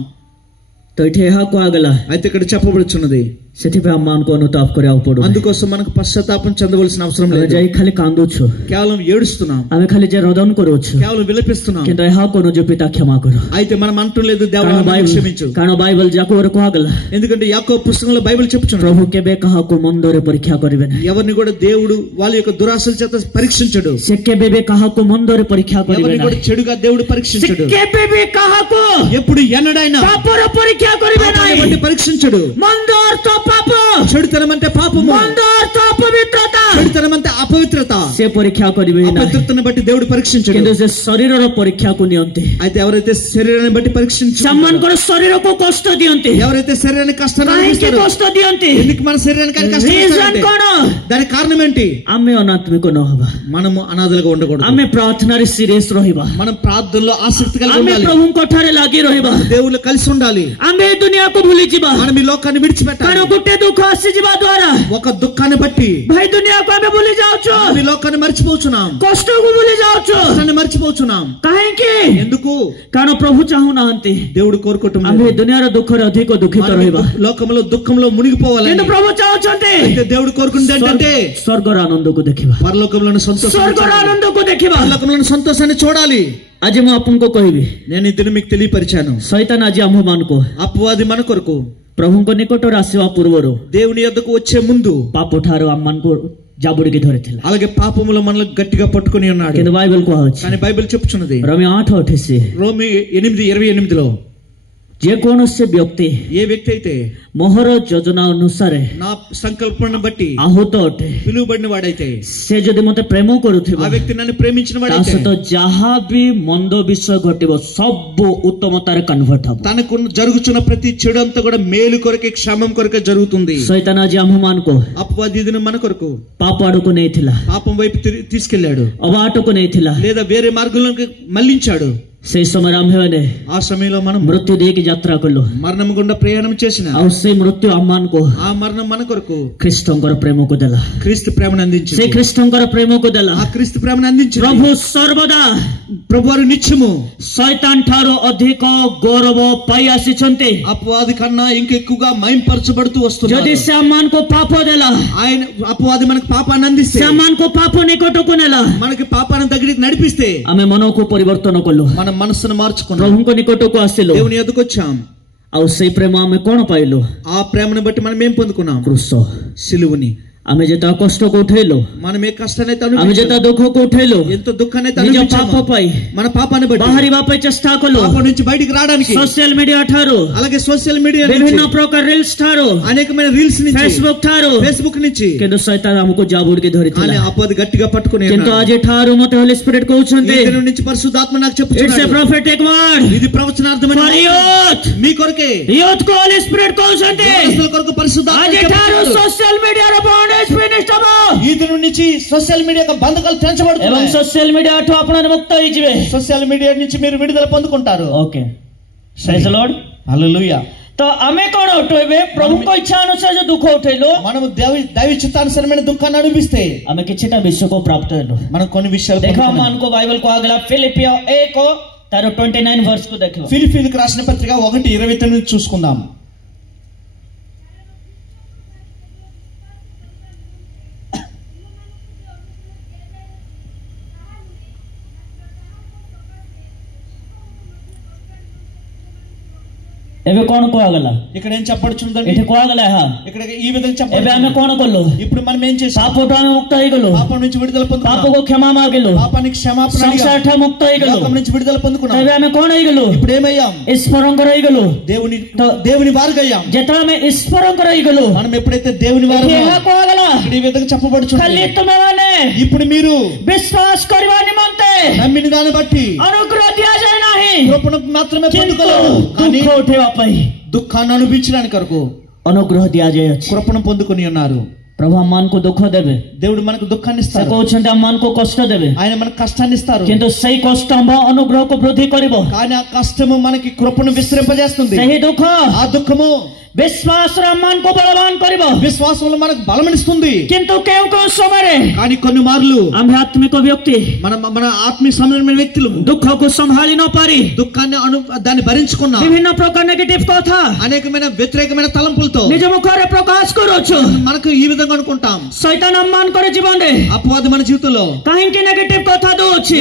ତ ଏଠି ଏହା କୁହାଗଲା అయితే ఇక్కడ చెప్పబడుచున్నది ସେଥିପାଇଁ ଆମମାନଙ୍କୁ ଅନୁତାପ କରିବାକୁ ପଡୁଛି అందుకోసం మనకు పశ్చాత్తాపం చెందవలసిన అవసరం ଆମେ లేదు ଯାଇ ଖାଲି କାନ୍ଦୁଛୁ కేవలం ఏడుస్తున్నాం ଆମେ ଖାଲି ଯେ ରୋଦନ କରୁଛୁ కేవలం విలపిస్తున్నాం କିନ୍ତୁ ଏହା କରୁଛୁ ପିତା କ୍ଷମା କର అయితే మనం అంటూ లేదు దేవా କାରଣ నన్ను క్షమించు ବାଇବଲ ଯାକରେ କୁହାଗଲା ఎందుకంటే యాకోబు పుస్తకంలో బైబిల్ చెప్పుచున్నాడు ପ୍ରଭୁ କେବେ କାହାକୁ ମନ୍ଦରେ ପରୀକ୍ଷା କରିବେ ନାହିଁ ఎవరిని కూడా దేవుడు వాళ్ళ యొక్క దురాశల చేత పరీక్షించడు ସେ କେବେ ବି କାହାକୁ ମନ୍ଦରେ ପରୀକ୍ଷା କରିବେ ఎవరిని కూడా ନାହିଁ చెడుగా దేవుడు ସେ పరీక్షించడు କେବେ ବି କାହାକୁ ఎప్పుడు ఎన్నడైనా ପାପର ପରୀକ୍ଷା କରିବେ పాపాన్ని ନାହିଁ బట్టి పరీక్షించడు ମନ୍ଦ ଅର୍ଥ ପାପ చెడుతనం అంటే పాపము ମନ୍ଦ ଅର୍ଥ ଅପବିତ୍ରତା చెడుతనం అంటే అపవిత్రత ସେ పరీକ୍ଷା କରିବେ ହିଁ ନାହିଁ అపవిత్రతను బట్టి దేవుడు పరీక్షించడు କିନ୍ତୁ ସେ ଶରୀରର ପରୀକ୍ଷାକୁ ନିଅନ୍ତି అయితే ఎవరైతే శరీరాన్ని బట్టి పరీక్షించు ସେମାନଙ୍କର ଶରୀରକୁ କଷ୍ଟ ଦିଅନ୍ତି ఎవరైతే శరీరాన్ని కష్టాన్ని କାହିଁକି అనుభవిస్తారో କଷ୍ଟ ଦିଅନ୍ତି ఎందుకు మన శరీరానికి ఆయన కష్టం ରିଜନ ఇస్తారంటే? କଣ దానికి కారణం ఏంటి ଆମେ ଅନାତ୍ମିକ ନ ହବା మనము అనాథలుగా ఉండకూడదు ଆମେ ପ୍ରାର୍ଥନାରେ ସିରିୟସ ରହିବା మనం ప్రార్థనలో ఆసక్తి కలిగి ଆମେ ఉండాలి ପ୍ରଭୁଙ୍କ ଠାରେ ଲାଗି ରହିବା దేవుళ్ళు కలిసి ఉండాలి ଆମେ ଏ ଦୁନିଆକୁ ଭୁଲିଯିବା మనం ఈ లోకాన్ని విడిచిపెట్టాలి କାରଣ ଗୋଟେ ଦୁଃଖ ଆସିଯିବା ଦ୍ୱାରା ఒక దుఃఖాన్ని బట్టి ଭାଇ ଦୁନିଆକୁ ଆମେ ଭୁଲି ଯାଉଛୁ మనం ఈ లోకాన్ని మర్చిపోతున్నాం କଷ୍ଟକୁ ଭୁଲି ଯାଉଛୁ కష్టాన్ని మర్చిపోతున్నాం କାହିଁକି ఎందుకు କାରଣ ପ୍ରଭୁ ଚାହୁଁନାହାନ୍ତି దేవుడు కోరుకోవటం ଆମେ ଏ ଦୁନିଆର ଦୁଃଖରେ ଅଧିକ ଦୁଃଖିତ ରହିବା లోకంలో దుఃఖంలో మునిగిపోవాలి କିନ୍ତୁ ପ୍ରଭు ଚାହୁଁଛନ୍ତି అయితే దేవుడు కోరుకునేది ఏంటంటే ସ୍ୱର୍ଗର ଆନନ୍ଦକୁ ଦେଖିବା పరలోకంలోని సంతోషాన్ని ସ୍ୱର୍ଗର చూడాలి. ଆନନ୍ଦକୁ ଦେଖିବା పరలోకంలోని సంతోషాన్ని చూడాలి. ଆଜି ମୁଁ ଆପଣଙ୍କୁ କହିବି నేను ఈ దినం మీకు తెలియపరిచాను. ଶୈତାନ ଆଜି ଆମ୍ଭମାନଙ୍କୁ అపవాది మన కొరకు ପ୍ରଭୁଙ୍କ ନିକଟରେ ଆସିବା ପୂର୍ବରୁ దేవుని యొద్దకు వచ్చే ముందు ପାପ ଠାରୁ ଆମମାନଙ୍କୁ ଜାବୁଡ଼ିକି ଧରିଥିଲା అలాగే పాపములో మనల్ని గట్టిగా పట్టుకొని ఉన్నాడు. କିନ୍ତୁ ବାଇବେଲ କୁହାଉଛି కానీ బైబిల్ చెప్పుచున్నది ରୋମୀ 8:28 రోమి 8:28లో ଯେକୌଣସି ବ୍ୟକ୍ତି ఏ వ్యక్తి అయితే ମୋହର ଯୋଜନା ଅନୁସାରେ నా సంకల్పను బట్టి ଆହୁତ ଅଟେ, పిలువబడిన వాడైతే, ସେ ଯଦି ମତେ ପ୍ରେମ କରୁଥିବ, ఆ వ్యక్తి నన్ను ప్రేమించిన ତା వాడైతే, ସହିତ ଯାହା ବି ମନ୍ଦ ବିଷୟ ଘଟିବ ସବୁ ଉତ୍ତମତାରେ కన్వర్ట్ ହବ। తనకు జరుగుతున్న ప్రతి చెడు అంతా కూడా మేలు కొరకే, క్షేమం కొరకే జరుగుతుంది। ଶୈତାନ ଆଜି ଆମ୍ଭମାନଙ୍କୁ అపవాది ఇది మన కొరకు ପାପ ଆଡକୁ ନେଇଥିଲା, పాపం వైపు తీసుకెళ్లాడు, ଅବାଟକୁ ନେଇଥିଲା, లేదా వేరే మార్గంలోకి మళ్లించాడు। ସେଇ ସମୟରେ ଆମ୍ଭେମାନେ ఆ సమయంలో మనం ମୃତ୍ୟୁ ଦେଇକି ଯାତ୍ରା କଲୁ, మరణం గుండా ప్రయాణం చేసిన ଆଉ ସେଇ ମୃତ୍ୟୁ ଆମମାନଙ୍କୁ ఆ మరణం మన కొరకు ଖ୍ରୀଷ୍ଟଙ୍କର ପ୍ରେମକୁ ଦେଲା, క్రీస్తు ప్రేమను అందించింది। ସେ ଖ୍ରୀଷ୍ଟଙ୍କର ପ୍ରେମକୁ ଦେଲା। ఆ క్రీస్తు ప్రేమను అందించింది। ପ୍ରଭୁ ସର୍ବଦା ప్రభువారు నిత్యము ଶୈତାନ ଠାରୁ ଅଧିକ ଗୌରବ ପାଇ ଆସିଛନ୍ତି। అపవాది కన్నా ఇంకెక్కువగా మహింపరచబడుతూ వస్తున్నారు। ଯଦି ସେ ଆମମାନଙ୍କୁ ପାପ ଦେଲା, ఆయన అపవాది మనకు పాపాన్ని అందిస్తే, ସେ ଆମମାନଙ୍କୁ ପାପ ନିକଟକୁ ନେଲା, మనకి పాపాన్ని దగ్గరికి నడిపిస్తే ଆମେ ମନକୁ ପରିବର୍ତ୍ତନ କଲୁ, మన మనస్సును మార్చుకున్నాం, ପ୍ରଭୁଙ୍କ ନିକଟକୁ ଆସିଲୁ, దేవుని ఎదుకు వచ్చాం। ଆଉ ସେଇ ప్ରେమ ଆମେ କଣ ପାଇଲୁ? ఆ ప్రేమను బట్టి మనం ఏం పొందుకున్నాం? କୃଷ। సిలువని। ଆମେ ଯେତେ କଷ୍ଟକୁ ଉଠେଇଲୁ, మనం ఏ కష్టాన్ని ଆମେ ଯେତେ ଦୁଃଖକୁ ଉଠେଇଲୁ, ఎంత దుఃఖాన్ని ନିଜ ପାପ ପାଇଁ మన పాపాన్ని బట్టి ବାହାରିବା ପାଇଁ ଚେଷ୍ଟା କଲୁ, పాపం నుంచి బయటికి రావడానికి ସୋସିଆଲ ମିଡିଆ ଠାରୁ, అలాగే సోషల్ మీడియా ବିଭିନ୍ନ ପ୍ରକାର ରିଲ୍ସ ଠାରୁ, అనేకమైన రీల్స్ నుంచి, ଫେସବୁକ୍ నుంచి, କିନ୍ତୁ ଶୈତାନ ଆମକୁ ଜାବୁଡ଼ିକି ଧରିଥିଲା। కానీ అపవాది గట్టిగా పట్టుకొని କିନ୍ତୁ ଆଜି ଠାରୁ ମତେ ହୋଲି ସ୍ପିରିଟ୍ କହୁଛନ୍ତି, ఈ దినం నుంచి పరిశుద్ధాత్మ నాకు ఇట్స్ ఏ చెప్పుచున్నాడు, ప్రొఫెటిక్ వర్డ్, ఇది ప్రవచనార్థమైన ఫర్ యూత్, మీ కొరకే, యూత్ కు హోలీ స్పిరిట్ కହୁଛନ୍ତି, యవనస్తుల కొరకు పరిశుద్ధాత్మ ଆଜି ଠାରୁ చెప్పుచున్నాడు। సోషల్ మీడియాର ବଣ୍ଡେଜ୍ ଫିନିଶ୍ ହେବ, ఈ దినం నుంచి సోషల్ మీడియా యొక్క బంధకాలు ଏବଂ తెంచబడుతున్నాయి। సోషల్ మీడియా ଠୁ ଆପଣ ମୁକ୍ତ ହେଇଯିବେ। సోషల్ మీడియా నుంచి మీరు విడుదల పొందుకుంటారు। ఓకే, ప్రైజ్ ది లార్డ్, హల్లెలూయా। ତ ଆମେ କଣ ଉଠେଇବେ? ଏବେ ପ୍ରଭୁଙ୍କ ଇଚ୍ଛା ଅନୁସାରେ ଯୋଉ ଦୁଃଖ ଉଠେଇଲୁ, మనం దైవ చిత్తానుసారమైన దుఃఖాన్ని అనుభవిస్తే ଆମେ କିଛିଟା ବିଷୟକୁ ପ୍ରାପ୍ତ ହେଲୁ। మనం కొన్ని విషయాలు ଦେଖ పొందుకున్నాం। ଆମମାନଙ୍କୁ ବାଇବଲ କୁହାଗଲା ଫିଲିପିଓ 1 ତାର 29 verse କୁ ଦେଖିବ। ఫిలిప్పీయులకు రాసిన పత్రిక 1:29 చూసుకుందాం। ଏବେ କଣ କୁହାଗଲା? ఇక్కడ ఏం చెప్పబడుచుందండి? ଏଠି କୁହାଗଲା ଏହା, ఇక్కడ ఈ విధంగా ଏବେ చెప్పబడుతుంది। ଆମେ କଣ କଲୁ? ఇప్పుడు మనం ఏం చేసాం? ପାପଠୁ ଆମେ ମୁକ୍ତ ହେଇଗଲୁ, పాపం నుంచి విడుదల పొందుకున్నాం, ପାପକୁ କ୍ଷମା ମାଗିଲୁ, పాపానికి క్షమాపణ అడిగాం, ସଂସାରଠୁ ମୁକ୍ତ ହେଇଗଲୁ, లోకం నుంచి విడుదల పొందుకున్నాం। ଏବେ ଆମେ କଣ ହେଇଗଲୁ? ఇప్పుడు ఏమయ్యాం? ଈଶ୍ୱରଙ୍କର ହେଇଗలు। దేవుని వారుగయ్యాం। ଯେତେବେଳେ ଆମେ ଈଶ୍ୱରଙ୍କର ହେଇଗଲୁ, మనం ఎప్పుడైతే దేవుని వారు ଏହା କୁହାଗଲା, ఈ విధంగా చెప్పబడుచుంది, ଖାଲି ତୁମେମାନେ ఇప్పుడు మీరు ବିଶ୍ୱାସ କରିବା ନିମନ୍ତେ నమ్మిన దాన్ని బట్టి ଅନୁଗ୍ରହ ଦିଆଯାଏ ନାହିଁ, కృపను మాత్రమే କିନ୍ତୁ పొందుకోలేము, కానీ ଦୁଃଖ ଉଠେଇବା ପାଇଁ దుఃఖాన్ని అనుభవించడానికి కొరకు ଅନୁଗ୍ରହ ଦିଆଯାଇଅଛି। కృపను పొందుకొని ఉన్నారు। ପ୍ରଭୁ ଆମମାନଙ୍କୁ ଦୁଃଖ ଦେବେ, దేవుడు మనకు దుఃఖాన్ని ସେ ఇస్తాడు, କହୁଛନ୍ତି ଆମମାନଙ୍କୁ କଷ୍ଟ ଦେବେ, ఆయన మనకు కష్టాన్ని ఇస్తారు, କିନ୍ତୁ ସେଇ କଷ୍ଟ ଆମ ଅନୁଗ୍ରହକୁ ବୃଦ୍ଧି କରିବ। కానీ ఆ కష్టము మనకి కృపను విస్తరింపజేస్తుంది। ସେହି ଦୁଃଖ ఆ దుఃఖము ବିଶ୍ୱାସରେ ଆମମାନଙ୍କୁ ବଳବାନ କରିବ, విశ్వాసంలో మనకు బలమనిస్తుంది। କିନ୍ତୁ କେଉଁ କେଉଁ ସମୟରେ కానీ కొన్ని మార్లు ଆମେ ଆତ୍ମିକ ବ୍ୟକ୍ତି మన ఆత్మీయ సంబంధమైన వ్యక్తులు ଦୁଃଖକୁ ସମ୍ଭାଳି ନ ପାରି దుఃఖాన్ని దాన్ని భరించుకున్నాం, ବିଭିନ୍ନ ପ୍ରକାର ନେଗେଟିଭ କଥା అనేకమైన వ్యతిరేకమైన తలంపులతో ନିଜ ముఖରେ ପ୍ରକାଶ କରୁଛୁ। మనకు ఈ విధంగా అనుకుంటాం। ଶୈତାନ ଆମମାନଙ୍କର ଜୀବନରେ అపవాది మన జీవితంలో କାହିଁକି ନେଗେଟିଭ କଥା ଦଉଛି?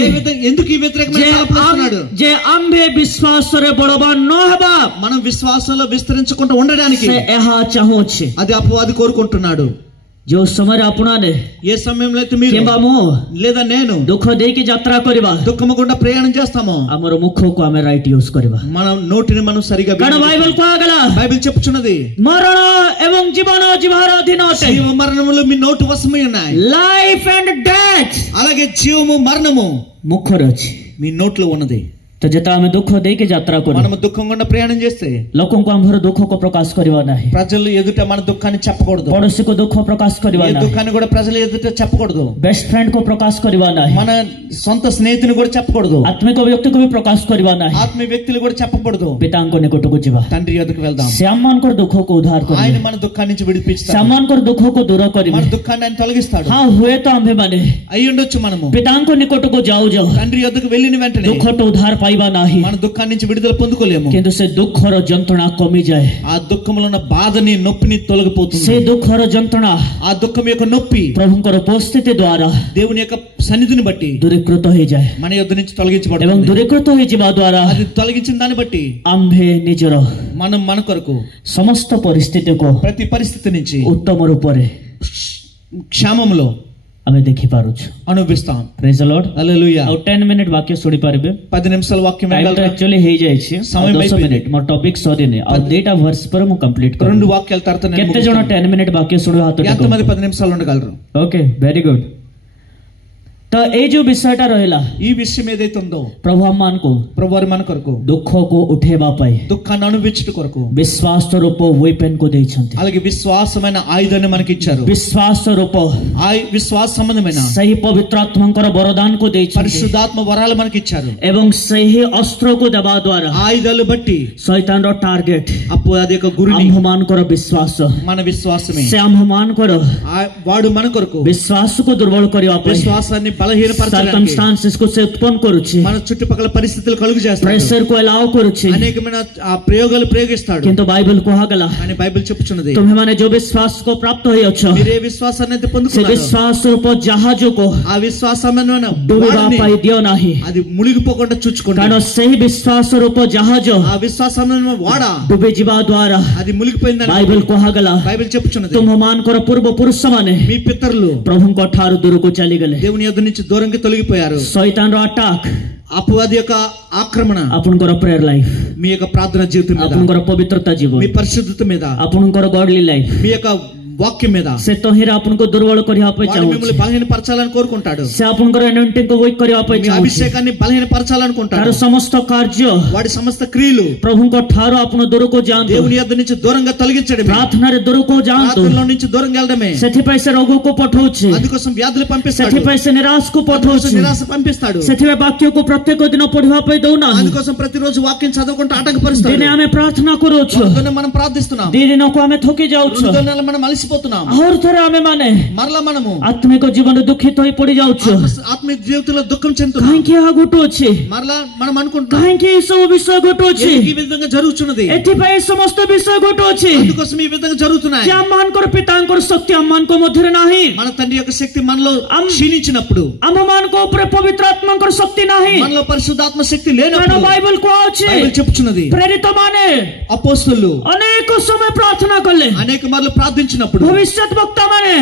ఎందుకు ఈ వ్యతిరేకమైన తలంపులు ఇస్తున్నాడు? ଯେ ଆମ୍ଭେ ବିଶ୍ୱାସରେ ବଳବାନ ନ ହେବା, మనం విశ్వాసంలో విస్తరించకుండా ఉండడానికి ସେ ଏହା ଚାହୁଁଛି। అది అపవాది కోరుకుంటున్నాడు। ଯୋଉ ସମୟରେ ଆପଣମାନେ ఏ సమయంలో అయితే మీరు କିମ୍ବା ମୁଁ లేదా నేను ଦୁଃଖ ଦେଇକି ଯାତ୍ରା କରିବା, దుఃఖము గుండా ప్రయాణం చేస్తామో ଆମର ମୁଖକୁ ଆମେ ରାଇଟ୍ ୟୁଜ କରିବା। మన నోటిని మనం సరిగా କାରଣ ବାଇବଲ କୁହାଗଲା, బైబిల్ చెప్పుచున్నది, ମରଣ ଏବଂ ଜୀବନ ଯିବାର ଅଧୀନ ଅଟେ, జీవ మరణములు మీ నోటి వశమై ఉన్నాయి, ଲାଇଫ అండ్ డెత్ అలాగే జీవము మరణము ମୁଖରେ ଅଛି। మీ నోట్లో ఉన్నది। ତ ଯେତେବେଳେ ଆମେ ଦୁଃଖ ଦେଇକି ଯାତ୍ରା କରୁ, మనం దుఃఖం గుండా ప్రయాణం చేస్తే ଲୋକଙ୍କୁ ଆମର ଦୁଃଖକୁ ପ୍ରକାଶ କରିବା ନାହିଁ, ప్రజలు ఎదుట మన దుఃఖాన్ని చెప్పకూడదు, ପଡୋଶୀକୁ ଦୁଃଖ ପ୍ରକାଶ କରିବା ఏ ନାହିଁ, దుఃఖాన్ని కూడా ప్రజలు ఎదుట చెప్పకూడదు, ବେଷ୍ଟ ଫ୍ରେଣ୍ଡକୁ ପ୍ରକାଶ କରିବା ନାହିଁ, మన సొంత స్నేహితుని కూడా చెప్పకూడదు, ଆତ୍ମିକ ବ୍ୟକ୍ତିକୁ ବି ପ୍ରକାଶ କରିବା ନାହିଁ। ఆత్మీయ వ్యక్తులు కూడా చెప్పకూడదు। ପିତାଙ୍କ ନିକଟକୁ ଯିବା, తండ్రి యొద్దకు వెళ్దాం, ସେ ଆମମାନଙ୍କର ଦୁଃଖକୁ ଉଦ୍ଧାର ఆయన କରିବେ, మన దుఃఖాన్ని నుంచి ସେ విడిపిస్తాడు, ଆମମାନଙ୍କର ଦୁଃଖକୁ ଦୂର କରିବେ। మన దుఃఖాన్ని ఆయన తొలగిస్తాడు। ହଁ, ହୁଏତ ଆମ୍ଭେମାନେ అయి ఉండొచ్చు మనము ପିତାଙ୍କ ନିକଟକୁ ଯାଉ ଯାଉ తండ్రి యొద్దకు వెళ్ళిన వెంటనే ଦୁଃଖଠୁ ଉଦ୍ଧାର ପାଇବା ନାହିଁ, మన దుఃఖాన్ని నుంచి విడుదల పొందుకోలేము, କିନ୍ତୁ ସେ ଦୁଃଖର ଯନ୍ତ୍ରଣା କମିଯାଏ। ఆ దుఃఖంలో ఉన్న బాధని నొప్పిని తొలగిపోతుంది। ସେ ଦୁଃଖର ଯନ୍ତ୍ରଣା ఆ దుఃఖం యొక్క నొప్పి ପ୍ରଭୁଙ୍କର ଉପସ୍ଥିତି ଦ୍ୱାରା దేవుని యొక్క సన్నిధిని బట్టి ଦୂରୀକୃତ ହେଇଯାଏ, మన యొద్ద నుంచి ଏବଂ తొలగించబడుతుంది। ଦୂରୀକୃତ ହେଇଯିବା ଦ୍ୱାରା అది తొలగించిన దాన్ని బట్టి ଆମ୍ଭେ ନିଜର మన కొరకు ସମସ୍ତ ପରିସ୍ଥିତିକୁ ప్రతి పరిస్థితి నుంచి ଉତ୍ତମ ରୂପରେ క్షేమములో ଆମେ ଦେଖିପାରୁଛୁ। అనుభవిస్తాం। Praise the Lord. హల్లెలూయా। ଆଉ 10 ମିନିଟ ବାକ୍ୟ ଶୁଣି ପାରିବେ? 10 నిమిషాల వాక్యం వినగలరా? యాక్చువల్లీ ହେଇଯାଇଛି 10 ମିନିଟ ମୋର ଟପିକ ସରିନି ଆଉ ଦୁଇଟା verse ପରେ ମୁଁ కంప్లీట్ କରିବି। రెండు వాక్యాల తర్వాత నేను କେତେ ଜଣ 10 ମିନିଟ ବାକ୍ୟ ଶୁଣିବା ହାତ ଟେକନ୍ତୁ। ఎంతమంది 10 నిమిషాలు ఉండగలరు? Okay very good. ତ ଏଇ ଯୋଉ ବିଷୟଟା ରହିଲା, ఈ విషయం ఏదైతే ఉందో ప్రభు ଆମମାନଙ୍କୁ ప్రభువారు మన కొరకు దుఃఖକୁ ఉఠେଇବା ପାଇଁ దుఃఖాన్ని అనుభవించుట కొరకు విశ్వాస రూప weapon కు ଦେଇଛନ୍ତି। అలాగే విశ్వాసమైన ఆయుధాన్ని మనకి ఇచ్చారు। విశ్వాస రూప విశ్వాస సంబంధమైన ସେହି ପବିତ୍ରାତ୍ମାଙ୍କର ବରଦାନକୁ ଦେଇଛନ୍ତି। పరిశుద్ధాత్మ వరాలు మనకి ఇచ్చారు। ଏବଂ ସେହି ଅସ୍ତ୍ରକୁ ଦେବା ଦ୍ୱାରା ఆయుధాలు బట్టి ଶୈତାନର ଟାର୍ଗେଟ అపవాది యొక్క గురి ଆମ୍ଭମାନଙ୍କର ବିଶ୍ୱାସ, మన విశ్వాసమే। ସେ ଆମ୍ଭମାନଙ୍କର వాడు మన కొరకు విశ్వాସକୁ ଦୁର୍ବଳ କରିବା ପାଇଁ విశ్వాసాన్ని బలహీనపరచడానికి circumstances కు ସେ ఉత్పନ୍ନ କରୁଛି। మన చుట్టుపక్కల పరిస్థితులు కలుగు చేస్తాడు। ప్రెషర్ కు allow କରୁଛି। అనేకమైన ప్రయోగాలు ప్రయోగిస్తాడు। କିନ୍ତୁ బైబిల్ కుహాగల అని బైబిల్ చెప్పుచున్నది, ତୁମେମାନେ ଯୋଉ ବିଶ୍ୱାସ କୁ ପ୍ରାପ୍ତ ହୋଇଅଛ మీరే విశ్వాసాన్ని అయితే ସେ పొందుకున్నారు, ବିଶ୍ୱାସ ରୂପ ଜାହାଜକୁ ఆ విశ్వాసమైన ଡୁବିବା ପାଇଁ ଦିଅ ନାହିଁ। అది మునిగిపోకుండా చూచుకోండి। କାରଣ ସେହି ବିଶ୍ୱାସ ରୂପ ଜାହାଜ ఆ విశ్వాసమైన వాడ ଡୁବି ଯିବା ଦ୍ୱାରା అది మునిగిపోయిందని బైబిల్ కుହାଗల బైబిల్ చెప్పుచున్నది, ତୁମମାନଙ୍କର ପୂର୍ବ ପୁରୁଷମାନେ మీ పితరులు ପ୍ରଭୁଙ୍କ ଠାରୁ ଦୂରକୁ ଚାଲିଗଲେ। దేవుని యొద్ద నుంచి దూరంగా తొలగిపోయారు। ଶୈତାନର ଆଟାକ୍, అపవాది యొక్క ఆక్రమణ ଆପଣଙ୍କର ପ୍ରେୟର ଲାଇଫ, మీ యొక్క ప్రార్థన జీవితం మీద, ଆପଣଙ୍କର ପବିତ୍ରତା ଜୀବନ, మీ పరిశుద్ధత మీద, ଆପଣଙ୍କର ଗଡଲି ଲାଇଫ, మీ యొక్క వాక్యం మీద ସେ ତହିଁରେ ଆପଣଙ୍କୁ ଦୁର୍ବଳ କରିବା ପାଇଁ వాడు ଚାହୁଁଛି। మిమ్మల్ని బలహీనపరచాలని కోరుకుంటాడు। ସେ ଆପଣଙ୍କର anointing କୁ weak କରିବା ପାଇଁ మీ ଚାହୁଁଛି। అభిషేకాన్ని బలహీనపరచాలనుకుంటాడు। ତାର ସମସ୍ତ କାର୍ଯ୍ୟ, వాడి సమస్త క్రియలు ପ୍ରଭୁଙ୍କ ଠାରୁ ଆପଣ ଦୂରକୁ ଯାଆନ୍ତୁ। దేవుని యొద్ద నుంచి దూరంగా తొలగించడమే, ପ୍ରାର୍ଥନାରେ ଦୂରକୁ ଯାଆନ୍ତୁ। ప్రార్థనలో నుంచి దూరంగా వెళ్ళడమే। ସେଥିପାଇଁ ସେ ରୋଗକୁ ପଠଉଛି, అందుకోసం వ్యాధులు పంపిస్తాడు, ସେଥିପାଇଁ ସେ ନିରାଶକୁ అందుకోసం ପଠଉଛି, నిరాశ పంపిస్తాడు, ସେଥିପାଇଁ ବାକ୍ୟକୁ ପ୍ରତ୍ୟେକ ଦିନ ପଢିବା ପାଇଁ ଦଉନାହିଁ। అందుకోసం ప్రతిరోజు వాక్యం చదవకుండా ఆటంకపరుస్తాడు। ଦିନେ ଆମେ ପ୍ରାର୍ଥନା କରୁଛୁ, అందుకనే మనం ప్రార్థిస్తున్నాం, ଦି ଦିନକୁ ଆମେ ଥକି ଯାଉଛୁ, రెండు దినాలు మనం అలసిపోతున్నాం, ଆହୁରି ଥରେ ଆମେ ମାନେ మరలా మనము ଆତ୍ମିକ ଜୀବନରେ ଦୁଃଖିତ ହୋଇ ପଡି ଯାଉଛୁ। ఆత్మీయ జీవితంలో దుఃఖం చెందుతున్నాం। କାହିଁକି ଏହା ଘଟୁଅଛି? మరలా మనం అనుకుంటున్నాం କାହିଁକି ଏ ସବୁ ବିଷୟ ଘଟୁଅଛି? ఈ విధంగా జరుగుతున్నది, ଏଥିପାଇଁ ଏ ସମସ୍ତ ବିଷୟ ଘଟୁଅଛି అందుకోసం ఈ విధంగా జరుగుతున్నాయి। ଯେ ଆମମାନଙ୍କର ପିତାଙ୍କର ଶକ୍ତି ଆମମାନଙ୍କ ମଧ୍ୟରେ ନାହିଁ, మన తండ్రి యొక్క శక్తి మనలో క్షీణించినప్పుడు, ଆମମାନଙ୍କ ଉପରେ ପବିତ୍ର ଆତ୍ମାଙ୍କର ଶକ୍ତି ନାହିଁ। మనలో పరిశుద్ధాత్మ శక్తి କାରଣ లేనప్పుడు ବାଇବଲ କୁହାଉଛି బైబిల్ చెప్పుచున్నది, ପ୍ରେରିତ ମାନେ అపోస్తలులు ଅନେକ ସମୟ ପ୍ରାର୍ଥନା କଲେ, అనేక మార్లు ప్రార్థించినప్పుడు, ଭବିଷ୍ୟତ ବକ୍ତା ମାନେ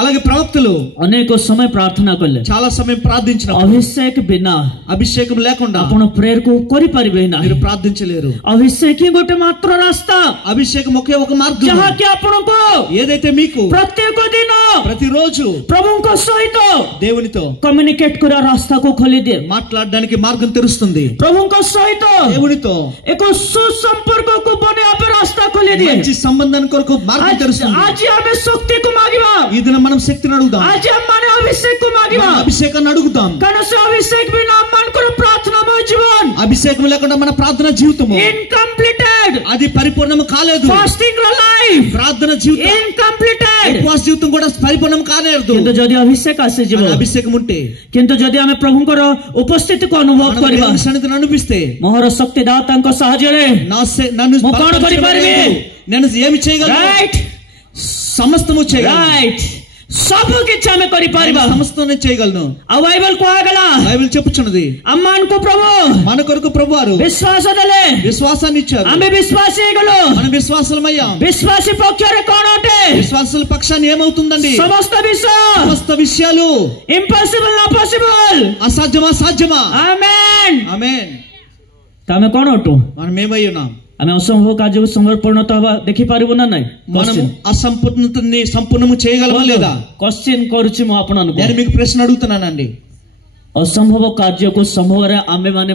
అలాగే ప్రవక్తలు ଅନେକ ସମୟ ପ୍ରାର୍ଥନା କଲେ। చాలా సమయం ప్రార్థించినప్పుడు ଅଭିଷେକ ବିନା అభిషేకం లేకుండా ଆପଣ ପ୍ରେୟର କୁ କରିପାରିବେ ନାହିଁ। మీరు ప్రార్థించలేరు। ଅଭିଷେକ ହିଁ ଗୋଟେ ମାତ୍ର ରାସ୍ତା, అభిషేకం ఒకే ఒక మార్గం, ଯାହାକି ଆପଣଙ୍କୁ ఏదైతే మీకు ପ୍ରତ୍ୟେକ ଦିନ ప్రతిరోజు ପ୍ରଭୁଙ୍କ ସହିତ దేవునితో କମ୍ୟୁନିକେଟ କରିବା ରାସ୍ତାକୁ ଖୋଲିଦିଏ। మాట్లాడడానికి మార్గం తెరుస్తుంది। ପ୍ରଭୁଙ୍କ ସହିତ దేవునితో ଏକ ସୁସମ୍ପର୍କକୁ ବନେଇବା ପାଇଁ ରାସ୍ତା ଖୋଲିଦିଏ। మంచి సంబంధం కొరకు మార్గం తెరుస్తుంది। ଆଜି ଆମେ ଶକ୍ତିକୁ ମାଗିବା, ఈ దినం మనం శక్తిని అడుగుదాం, ଆଜି ଆମମାନେ ଅଭିଷେକକୁ ମାଗିବା, మనం అభిషేకాన్ని అడుగుదాం। କାରଣ ସେ ଅଭିଷେକ ବିନା ଆମମାନଙ୍କର ପ୍ରାର୍ଥନାମୟ ଜୀବନ అభిషేకం లేకుండా మన ప్రార్థన జీవితము incomplete, అది పరిపూర్ణం కాలేదు। fasting life ప్రార్థన జీవితం, incomplete, ఉపవాస జీవితం కూడా పరిపూర్ణం కాలేదు। କିନ୍ତୁ ଯଦି ଅଭିଷେକ ଆସିଯିବ, మన అభిషేకం ఉంటే, କିନ୍ତୁ ଯଦି ଆମେ ପ୍ରଭୁଙ୍କର ଉପସ୍ଥିତିକୁ ଅନୁଭବ మనం କରିବା, దేవుని సన్నిధిని అనిపిస్తే, ମୋହର ଶକ୍ତିଦାତାଙ୍କ ସାହାଯ୍ୟରେ నన్ను ମୁଁ କଣ କରିପାରିବି? నేను ఏమి చేయగలను? right, సమస్తము చేయగలను, right, ସବୁ କିଛି ଆମେ କରିପାରିବା। సమస్తం చేయగలను। ଆଉ ବାଇବଲ କୁହାଗଲା, బైబిల్ చెప్పుచున్నది, ଆମମାନଙ୍କୁ ପ୍ରଭୁ మన కొరకు ప్రభువారు ବିଶ୍ୱାସ ଦେଲେ, విశ్వాసాన్ని ఇచ్చారు। ଆମେ ବିଶ୍ୱାସୀ ହେଇଗଲୁ। మనం విశ్వాసులమయ్యాం। ବିଶ୍ୱାସୀ పକ୍ଷରେ କଣ ଅଟେ? విశ్వాసుల పక్షాన్ని ఏమవుతుందండి? ସମସ୍ତ ବିଷୟ సమస్త విషయాలు impossible not possible, అసాధ్యమా సాధ్యమా? amen, ఆమేన్। ତ ଆମେ କଣ ଅଟୁ? మనం ఏమై ఉన్నాం? ଆମେ ଅସମ୍ଭବ କାର୍ଯ୍ୟକୁ ସମର୍ପଣତା ହେବା ଦେଖିପାରିବୁ ନା ନାଇଁ? మనం అసంపూర్ణతని సంపూర్ణము చేయగలమా లేదా? କ୍ୱେଶ୍ଚିନ୍ କରୁଛି ମୁଁ ଆପଣଙ୍କୁ। నేను మీకు ప్రశ్న అడుగుతున్నానండి, ଅସମ୍ଭବ କାର୍ଯ୍ୟକୁ ସମ୍ଭବରେ ଆମେ ମାନେ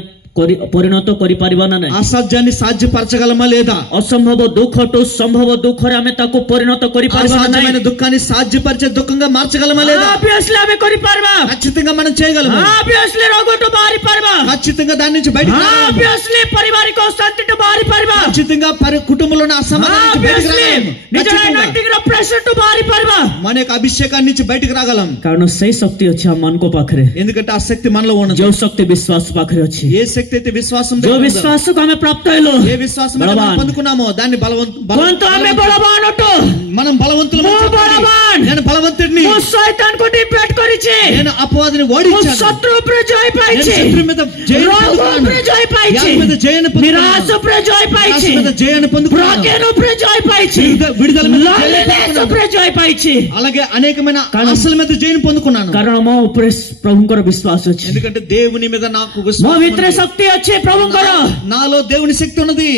ପରିଣତ କରିପାରିବା ନା ନାଇଁ? అసాధ్యాన్ని సాధ్యపరచగలమా లేదా? ଅସମ୍ଭବ ଦୁଃଖଠୁ ସମ୍ଭବ ଦୁଃଖରେ ଆମେ ତାକୁ ପରିଣତ କରିପାରିବା ନା అసాధ్యమైన ନାଇଁ? దుఃఖాన్ని సాధ్యపరిచే దుఃఖంగా మార్చగలమా లేదా? obviously ଆମେ କରିପାରିବା, ఖచ్చితంగా మనం చేయగలము। obviously ରୋଗଠୁ ବାହାରି ପାରିବା, ఖచ్చితంగా దాని నుంచి బయటకు రాగలము। obviously ପାରିବାରିକ ଅଶାନ୍ତିଠୁ ବାହାରି ପାରିବା, ఖచ్చితంగా కుటుంబంలో ఉన్న అసమాధానం నుంచి బయటకు obviously రాగలము। ନିଜର ఖచ్చితంగా anointingର pressureଠୁ ବାହାରି ପାରିବା, మన యొక్క అభిషేకాన్ని నుంచి బయటకు రాగలం। କାରଣ ସେଇ ଶକ୍ତି ଅଛି ଆମମାନଙ୍କ ପାଖରେ, ఎందుకంటే ఆ శక్తి మనలో ఉన్నది। ଯୋଉ ଶକ୍ତି ବିଶ୍ୱାସ ପାଖରେ ଅଛି, ఏ శక్తి అయితే విశ్వాసం ଯୋଉ ବିଶ୍ୱାସକୁ ଆମେ ପ୍ରାପ୍ତ ହେଲୁ, ఏ విశ్వాసం అయితే మనం పొందుకున్నామో దాన్ని କୁହନ୍ତୁ ଆମେ ବଳବାନ ଅଟୁ, మనం బలవంతులం। ମୁଁ ବଳବାନ, నేను బలవంతుడిని, ମୁଁ ଶୈତାନକୁ డిఫେଟ୍ କରିଛି, నేను అపవాదిని ମୁଁ ఓడించాను, ଶତ୍ରୁ ଉପରେ ଜୟ నేను ପାଇଛି, శత్రువు మీద జయం ରୋଗ పొందుకున్నాను, ଉପରେ ଜୟ ପାଇଛି, వ్యాధి మీద జయం ନିରାଶ పొందుకున్నాను, ଉପରେ ଜୟ ପାଇଛି, ପାଇଛି మీద జయాన్ని పొందుకున్నాను, ପ୍ରଜ୍ଞାନ ଉପରେ ଜୟ ପାଇଛି, విడుదల మీద జయాన్ని loneliness పొందుకున్నాను, ଉପରେ ଜୟ ପାଇଛି। అలాగే అనేకమైన ఆశల మీద జయాన్ని పొందుకున్నాను। କାରଣ ମୋ ଉପରେ ପ୍ରଭୁଙ୍କର ବିଶ୍ୱାସ ଅଛି, ఎందుకంటే దేవుని మీద నాకు ମୋ విశ్వాసం ଭିତରେ ఉంది, ଶକ୍ତି ଅଛି ପ୍ରଭୁଙ୍କର। నాలో దేవుని శక్తి ఉన్నది।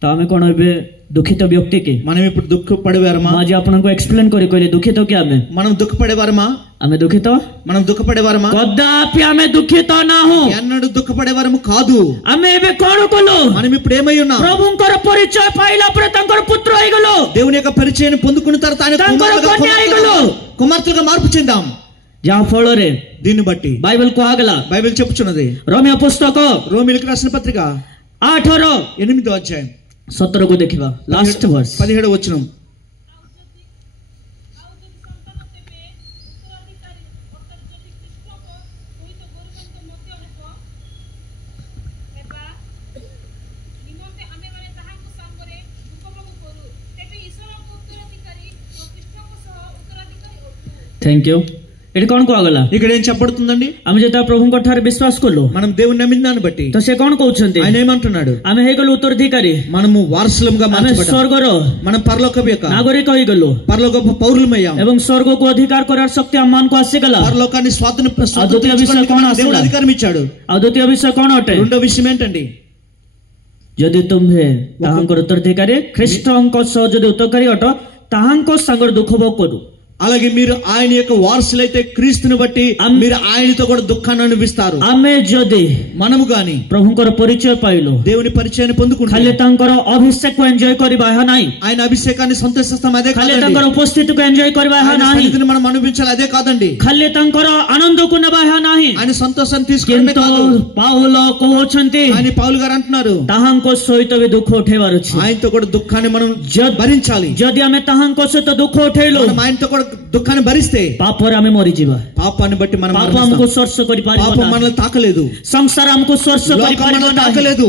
ତ ଆମେ କଣ ଏବେ ଦୁଃଖିତ ବ୍ୟକ୍ତି କି? మనం ఇప్పుడు దుఃఖపడేవారమా? ମୁଁ ଆଜି ଆପଣଙ୍କୁ ଏକ୍ସପ୍ଲେନ କରି କହିଲି ଦୁଃଖିତ କି ଆମେ? మనం దుఃఖపడేవారమా? ଆମେ ଦୁଃଖିତ? మనం దుఃఖపడేవారమా? କଦାପି ଆମେ ଦୁଃଖିତ ନାହୁଁ। ఎన్నడూ దుఃఖపడేవారము కాదు। ଆମେ ଏବେ କଣ କଲୁ? మనం ఇప్పుడు ఏమై ఉన్నాం? ପ୍ରଭୁଙ୍କର ପରିଚୟ ପାଇଲା ପରେ ତାଙ୍କର పుత్ర ହେଇଗଲୁ, దేవుని యొక్క పరిచయాన్ని పొందుకున్న తర్వాత ఆయన కుమార్తెలుగా మార్పు చెందాం। ଯାହା ଫଳରେ దీన్ని బట్టి ବାଇବେଲ କୁହାଗଲା, బైబిల్ చెప్పుచున్నది, ରୋମିଓ పుస్తକ రోమిలకు రాసిన పత్రిక 8ର 8వ అధ్యాయం 17କୁ ଦେଖିବା, ଲାଷ୍ଟ ଭର୍ସ। 17వ వచనం। Thank you. ଏଠି କଣ କୁହାଗଲା? ఇక్కడ ఏం చెప్పబడుతుందండి? ଆମେ ଯେତେବେଳେ ପ୍ରଭୁଙ୍କ ଠାରେ ବିଶ୍ୱାସ କଲୁ, మనం దేవుని నమ్మిన దాన్ని బట్టి ତ ସେ କଣ କହୁଛନ୍ତି? ఆయన ఏమంటున్నాడు? ଆମେ ହେଇଗଲୁ ଉତ୍ତରାଧିକାରୀ, మనము వారసులుగా ଆମେ మార్చబడ్డాం, ସ୍ୱର୍ଗର మనం పరలోకపు యొక్క ନାଗରିକ ହେଇଗଲୁ పరలోకపు పౌరులమయ్యాం, ଏବଂ ସ୍ୱର୍ଗକୁ ଅଧିକାର କରିବାର ଶକ୍ତି ଆମମାନଙ୍କୁ ଆସିଗଲା। పరలోకాన్ని ద్వితీయ విషయం କଣ ଆସିଲା? దేవుడు అధికారం ఇచ్చాడు। ଆଉ ଦ୍ୱିତୀୟ ବିଷୟ କଣ ଅଟେ? రెండో విషయం ఏంటండి? ଯଦି ତୁମ୍ଭେ ତାହାଙ୍କର ଉତ୍ତରାଧିକାରୀ ଖ୍ରୀଷ୍ଟଙ୍କ ସହ ଯଦି ଉତ୍ତରକାରୀ ଅଟ, ତାହାଙ୍କ ସାଙ୍ଗରେ ଦୁଃଖ ଭୋଗ କରୁ। అలాగే మీరు ఆయన యొక్క వారసులైతే క్రీస్తుని బట్టి మీరు ఆయనతో కూడా దుఃఖాన్ని అనుభవిస్తారు। ଆମେ ଯଦି మనము గాని ପ୍ରଭୁଙ୍କର ପରିଚୟ ପାଇଲୁ, దేవుని పరిచయాన్ని పొందుకుంటాం, ଖାଲି ତାଙ୍କର ଅଭିଷେକକୁ ଏନ୍ଜୟ କରିବା ଏହା ନାହିଁ, ఆయన అభిషేకాన్ని సంతోషిస్తాం అదే ଖାଲି కాదండి, ତାଙ୍କର ଉପସ୍ଥିତିକୁ ଏନ୍ଜୟ କରିବା ଏହା ఆయన ନାହିଁ, సన్నిధిని మనం అనుభవించాలి అదే కాదండి, ଖାଲି ତାଙ୍କର ଆନନ୍ଦକୁ ନେବା ଏହା ନାହିଁ। ఆయన సంతోషాన్ని తీసుకోవడమే କିନ୍ତୁ కాదు। ପାଉଲ କହୁଛନ୍ତି ఆయన పౌలు గారు అంటున్నారు ତାହାଙ୍କ ସହିତ ବି ଦୁଃଖ ଉଠେଇବାର ଅଛି। ఆయనతో కూడా దుఃఖాన్ని మనం భరించాలి। ଯଦି ଆମେ ତାହାଙ୍କ ସହିତ ଦୁଃଖ ଉଠେଇଲୁ, మనం ఆయనతో కూడా దుఃఖాన్ని భరిస్తే ପାପରେ ଆମେ ମରିଯିବା। పాపాన్ని బట్టి మనం ପାପ ଆମକୁ ସ୍ପର୍ଶ କରିପାରିବ పాపం ନାହିଁ, మనల్ని తాకలేదు, ସଂସାର ଆମକୁ ସ୍ପର୍ଶ లోకం କରିପାରିବ మనల్ని ନାହିଁ। తాకలేదు।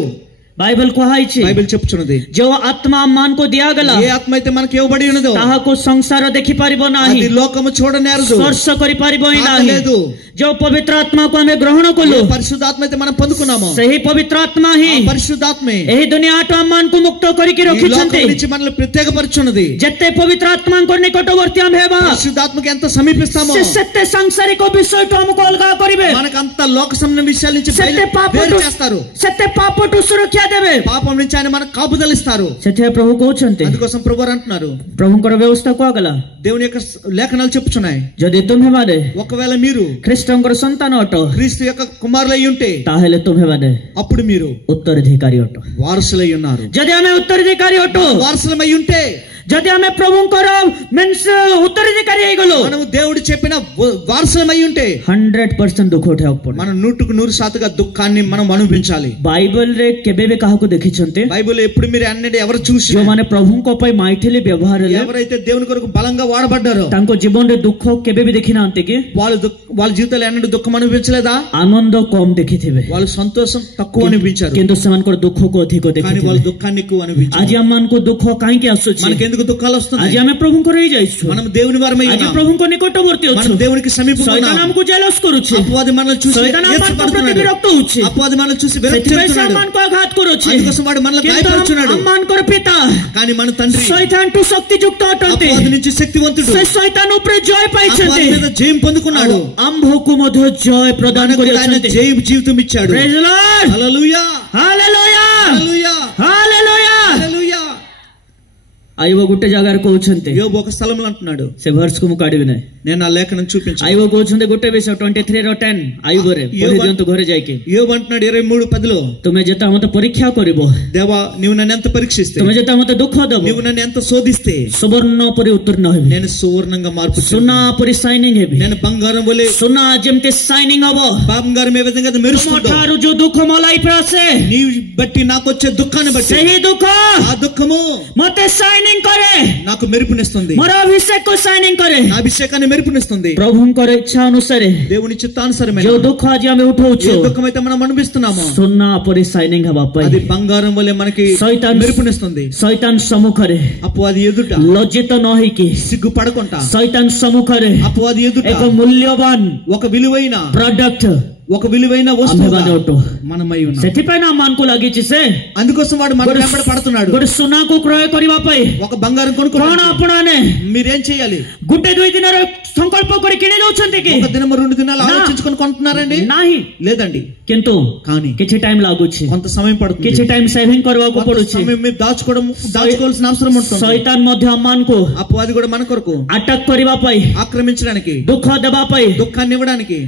ବାଇବେଲ କୁହାଯାଇଛି, బైబిల్ చెప్పుచున్నది, ଯେଉଁ ଆତ୍ମା ଆମମାନଙ୍କୁ ଦିଆଗଲା ఏ ఆత్మ అయితే మనకి ఇవ్వబడి ఉన్నదో ତାହାକୁ ସଂସାର ଦେଖିପାରିବ ନାହିଁ, అది లోకము చూడనేరదు, ସ୍ପର୍ଶ କରିପାରିବ ହିଁ ନାହିଁ। తాకలేదు। ଯେଉଁ ପବିତ୍ର ଆତ୍ମାକୁ ଆମେ ଗ୍ରହଣ କଲୁ, ఏ పరిశుద్ధాత్మ అయితే మనం పొందుకున్నామో ସେହି ପବିତ୍ର ଆତ୍ମା ఆ ହିଁ పరిశుద్ధాత్మే ଏହି ଦୁନିଆଠୁ ଆମମାନଙ୍କୁ ମୁକ୍ତ କରିକି ఈ లోకం ରଖିଛନ୍ତି। నుంచి మనల్ని ప్రత్యేకపరచున్నది। ଯେତେ ପବିତ୍ର ଆତ୍ମାଙ୍କ ନିକଟବର୍ତ୍ତୀ ଆମେ ହେବା, పరిశుద్ధాత్మకి ఎంత సమీపిస్తామో ସେ ସେତେ ସାଂସାରିକ ବିଷୟଠୁ ଆମକୁ ଅଲଗା କରିବେ, మనకు అంత లోక సంబంధ విషయాల నుంచి ସେତେ వేరు ପାପଠୁ చేస్తారు, ସେତେ పాపଠୁ ସୁରକ୍ଷା ଦେବେ। పాపం నుంచి ఆయన మనకు కాపుదలిస్తారు। ସେଥିପାଇଁ ପ୍ରଭୁ କହୁଛନ୍ତି, అందుకోసం ప్రభువారు అంటున్నారు, ପ୍ରଭୁଙ୍କର ବ୍ୟବସ୍ଥା କୁହାଗଲା, దేవుని యొక్క లేఖనాలు చెప్పుచున్నాయి, ଯଦି ତୁମେମାନେ ఒకవేళ మీరు ଖ୍ରୀଷ୍ଟଙ୍କର ସନ୍ତାନ ଅଟ, క్రీస్తు యొక్క కుమారులై ఉంటే ତାହେଲେ ତୁମେମାନେ అప్పుడు మీరు ଉତ୍ତରାଧିକାରୀ ଅଟ। వారసులై ఉన్నారు। ଯଦି ଆମେ ଉତ୍ତରାଧିକାରୀ ଅଟୁ, వారసులమై ఉంటే ଯଦି ଆମେ ପ୍ରଭୁଙ୍କର ମିନ୍ସ ଉତ୍ତରାଧିକାରୀ ହେଇଗଲୁ, మనము దేవుడు చెప్పిన వారసులమై ఉంటే 100% ଦୁଃଖ ଉଠେଇବାକୁ ପଡେ। మనం 100% దుఃఖాన్ని మనం అనుభవించాలి। ବାଇବେଲରେ କେବେ ବି କାହାକୁ ଦେଖିଛନ୍ତି బైబిల్ ఎప్పుడు మీరు అన్నది ఎవరు చూసి ଯେଉଁମାନେ ପ୍ରଭୁଙ୍କ ପାଇଁ ମାଇଠିଲି ବ୍ୟବହାର ହେଲେ, ఎవరైతే దేవుని కొరకు బలంగా వాడబడ్డారో ତାଙ୍କ ଜୀବନରେ ଦୁଃଖ କେବେ ବି ଦେଖି ନାହାନ୍ତି କି? వాళ్ళ జీవితంలో ఎన్నడూ దుఃఖం అనుభవించలేదా? ଆନନ୍ଦ କମ୍ ଦେଖିଥିବେ, వాళ్ళు సంతోషం తక్కువ అనిపించారు, କିନ୍ତୁ ସେମାନଙ୍କର ଦୁଃଖକୁ ଅଧିକ కానీ ଦେଖିଥିବେ। వాళ్ళు దుఃఖాన్ని ఎక్కువ అనిపించారు। ଆଜି ଆମମାନଙ୍କୁ ଦୁଃଖ କାହିଁକି ଆସୁଛି? మనకి ఎందుకు దుఃఖాలు వస్తున్నాయి? ଆଜି ଆମେ ପ୍ରଭୁଙ୍କର ହେଇଯାଇଛୁ, మనం దేవుని వారమై ଆଜି ఉన్నాం, ପ୍ରଭୁଙ୍କ ନିକଟବର୍ତ୍ତୀ మనం ଅଛୁ। దేవునికి సమీపంగా ଶୈତାନ ఉన్నాం। ଆମକୁ ଜେଲସ୍ କରୁଛି, అపవాది మనల్ని చూసి ଶୈତାନ ଆମମାନଙ୍କ ପ୍ରତି ఈర్ష్యపడుతున్నాడు, ବିରକ୍ତ ହଉଛି, అపవాది మనల్ని చూసి విరక్తి ସେଥିପାଇଁ ସେ చెందుతున్నాడు, ଆମମାନଙ୍କୁ ଆଘାତ କରୁଛି। అందుకోసం వాడు మనల్ని କିନ୍ତୁ గాయపరుచున్నాడు। ଆମମାନଙ୍କର ପିତା కానీ మన తండ్రి ଶୈତାନଠୁ ଶକ୍ତିଯୁକ୍ତ ଅଟନ୍ତି, అపవాది నుంచి శక్తివంతుడు, ସେ ଶୈତାନ ଉପରେ ଜୟ ପାଇଛନ୍ତି, అపవాది మీద జయం పొందుకున్నాడు, ଆମ୍ଭକୁ ମଧ୍ୟ ଜୟ ପ୍ରଦାନ మనకు ఆయన କରିଛନ୍ତି। జయ జీవితం ఇచ్చాడు। Praise the Lord! Hallelujah Hallelujah! Hallelujah Hallelujah! హల్లెలూయా। ଆଇବ ଗୋଟେ ଜାଗାରେ କହୁଛନ୍ତି, యోబు ఒక స్థలంలో అంటున్నాడు, ସେ ଭର୍ସକୁ ମୁଁ କାଢିବି ନାହିଁ, నేను ఆ లేఖనం చూపించాను। ଆଇବ କହୁଛନ୍ତି ଗୋଟେ ବିଷୟ 23:10 ଆଇବରେ ପଢି ଦିଅନ୍ତୁ ଘରେ ଯାଇକି। యోబు అంటున్నాడు 23:10 ତୁମେ ଯେତେ ମତେ ପରୀକ୍ଷା କରିବ, దేవా నీవు నన్ను ఎంత పరీక్షిస్తే, ତୁମେ ଯେତେ ମତେ ଦୁଃଖ ଦବ, నీవు నన్ను ఎంత శోధిస్తే ସୁବର୍ଣ୍ଣ ପରି ଉତ୍ତୀର୍ଣ୍ଣ ହେବି, నేను సువర్ణంగా మార్పు ସୁନା ପରି ସାଇନିଂ ହେବି। నేను బంగారం వలె, ସୁନା ଯେମିତି ସାଇନିଂ ହବ, బంగారం ఏ విధంగా మెరుస్తుందో, ଠାରୁ ଯୋଉ ଦୁଃଖ ମୋ ଲାଇଫରେ ଆସେ, నీ బట్టి నాకు వచ్చే దుఃఖాన్ని బట్టి ସେହି ଦୁଃଖ ఆ దుఃఖము ମତେ ସାଇନିଂ କରେ, నాకు మెరుపునిస్తుంది, ମୋର ଅଭିଷେକକୁ ସାଇନିଂ କରେ। నా అభిషేకాన్ని మెరుపునిస్తుంది। ପ୍ରଭୁଙ୍କର ଇଚ୍ଛା ଅନୁସାରେ దేవుని చిత్తానుసారమైన ଯୋଉ ଦୁଃଖ ଆଜି ଆମେ ଉଠଉଛୁ, ఏ దుఃఖమైతే మనం అనుభవిస్తున్నామో ସୁନା ପରି ସାଇନିଂ ହେବା ପାଇଁ అది బంగారం వలె మనకి మెరుపునిస్తుంది। ଶୈତାନ ସମ୍ମୁଖରେ అపవాది ఎదుట ଲଜ୍ଜିତ ନ ହେଇକି, సిగ్గుపడకుండా, ଶୈତାନ ସମ୍ମୁଖରେ అపవాది ఎదుట ଏକ ମୂଲ୍ୟବାନ ఒక విలువైన ପ୍ରଡକ୍ଟ ఒక విలువైన ଆମ୍ଭେମାନେ ଅଟୁ। మనమై ఉన్నాం। ସେଥିପାଇଁ ନା ଆମମାନଙ୍କୁ ଲାଗିଛି ସେ అందుకోసం వాడు మన వెంబడి పడుతున్నాడు। ଗୋଟେ ସୁନାକୁ କ୍ରୟ କରିବା ପାଇଁ ఒక బంగారం କଣ కొనుక్కోవాలి। ଆପଣମାନେ మీరేం చేయాలి? ଗୋଟେ ଦୁଇ ଦିନର ସଂକଳ୍ପ କରି କିଣି ଦଉଛନ୍ତି କି? ఒక దినము 2 దినాలు ఆలోచించుకొని కొంటున్నారండి? ନାହିଁ। లేదండి। କିନ୍ତୁ కానీ କିଛି ଟାଇମ ଲାଗୁଛି, కొంత సమయం పడుతుంది। କିଛି ଟାଇମ సేవింగ్ କରିବାକୁ ପଡୁଛି। సమయం మీరు దాచుకోవాల్సిన అవసరం ఉంటుంది। ଶୈତାନ ମଧ୍ୟ ଆମମାନଙ୍କୁ అపవాది కూడా మన కొరకు అటాక్ କରିବା ପାଇଁ, ఆక్రమించడానికి, ଦୁଃଖ ଦେବା ପାଇଁ, దుఃఖాన్ని ఇవ్వడానికి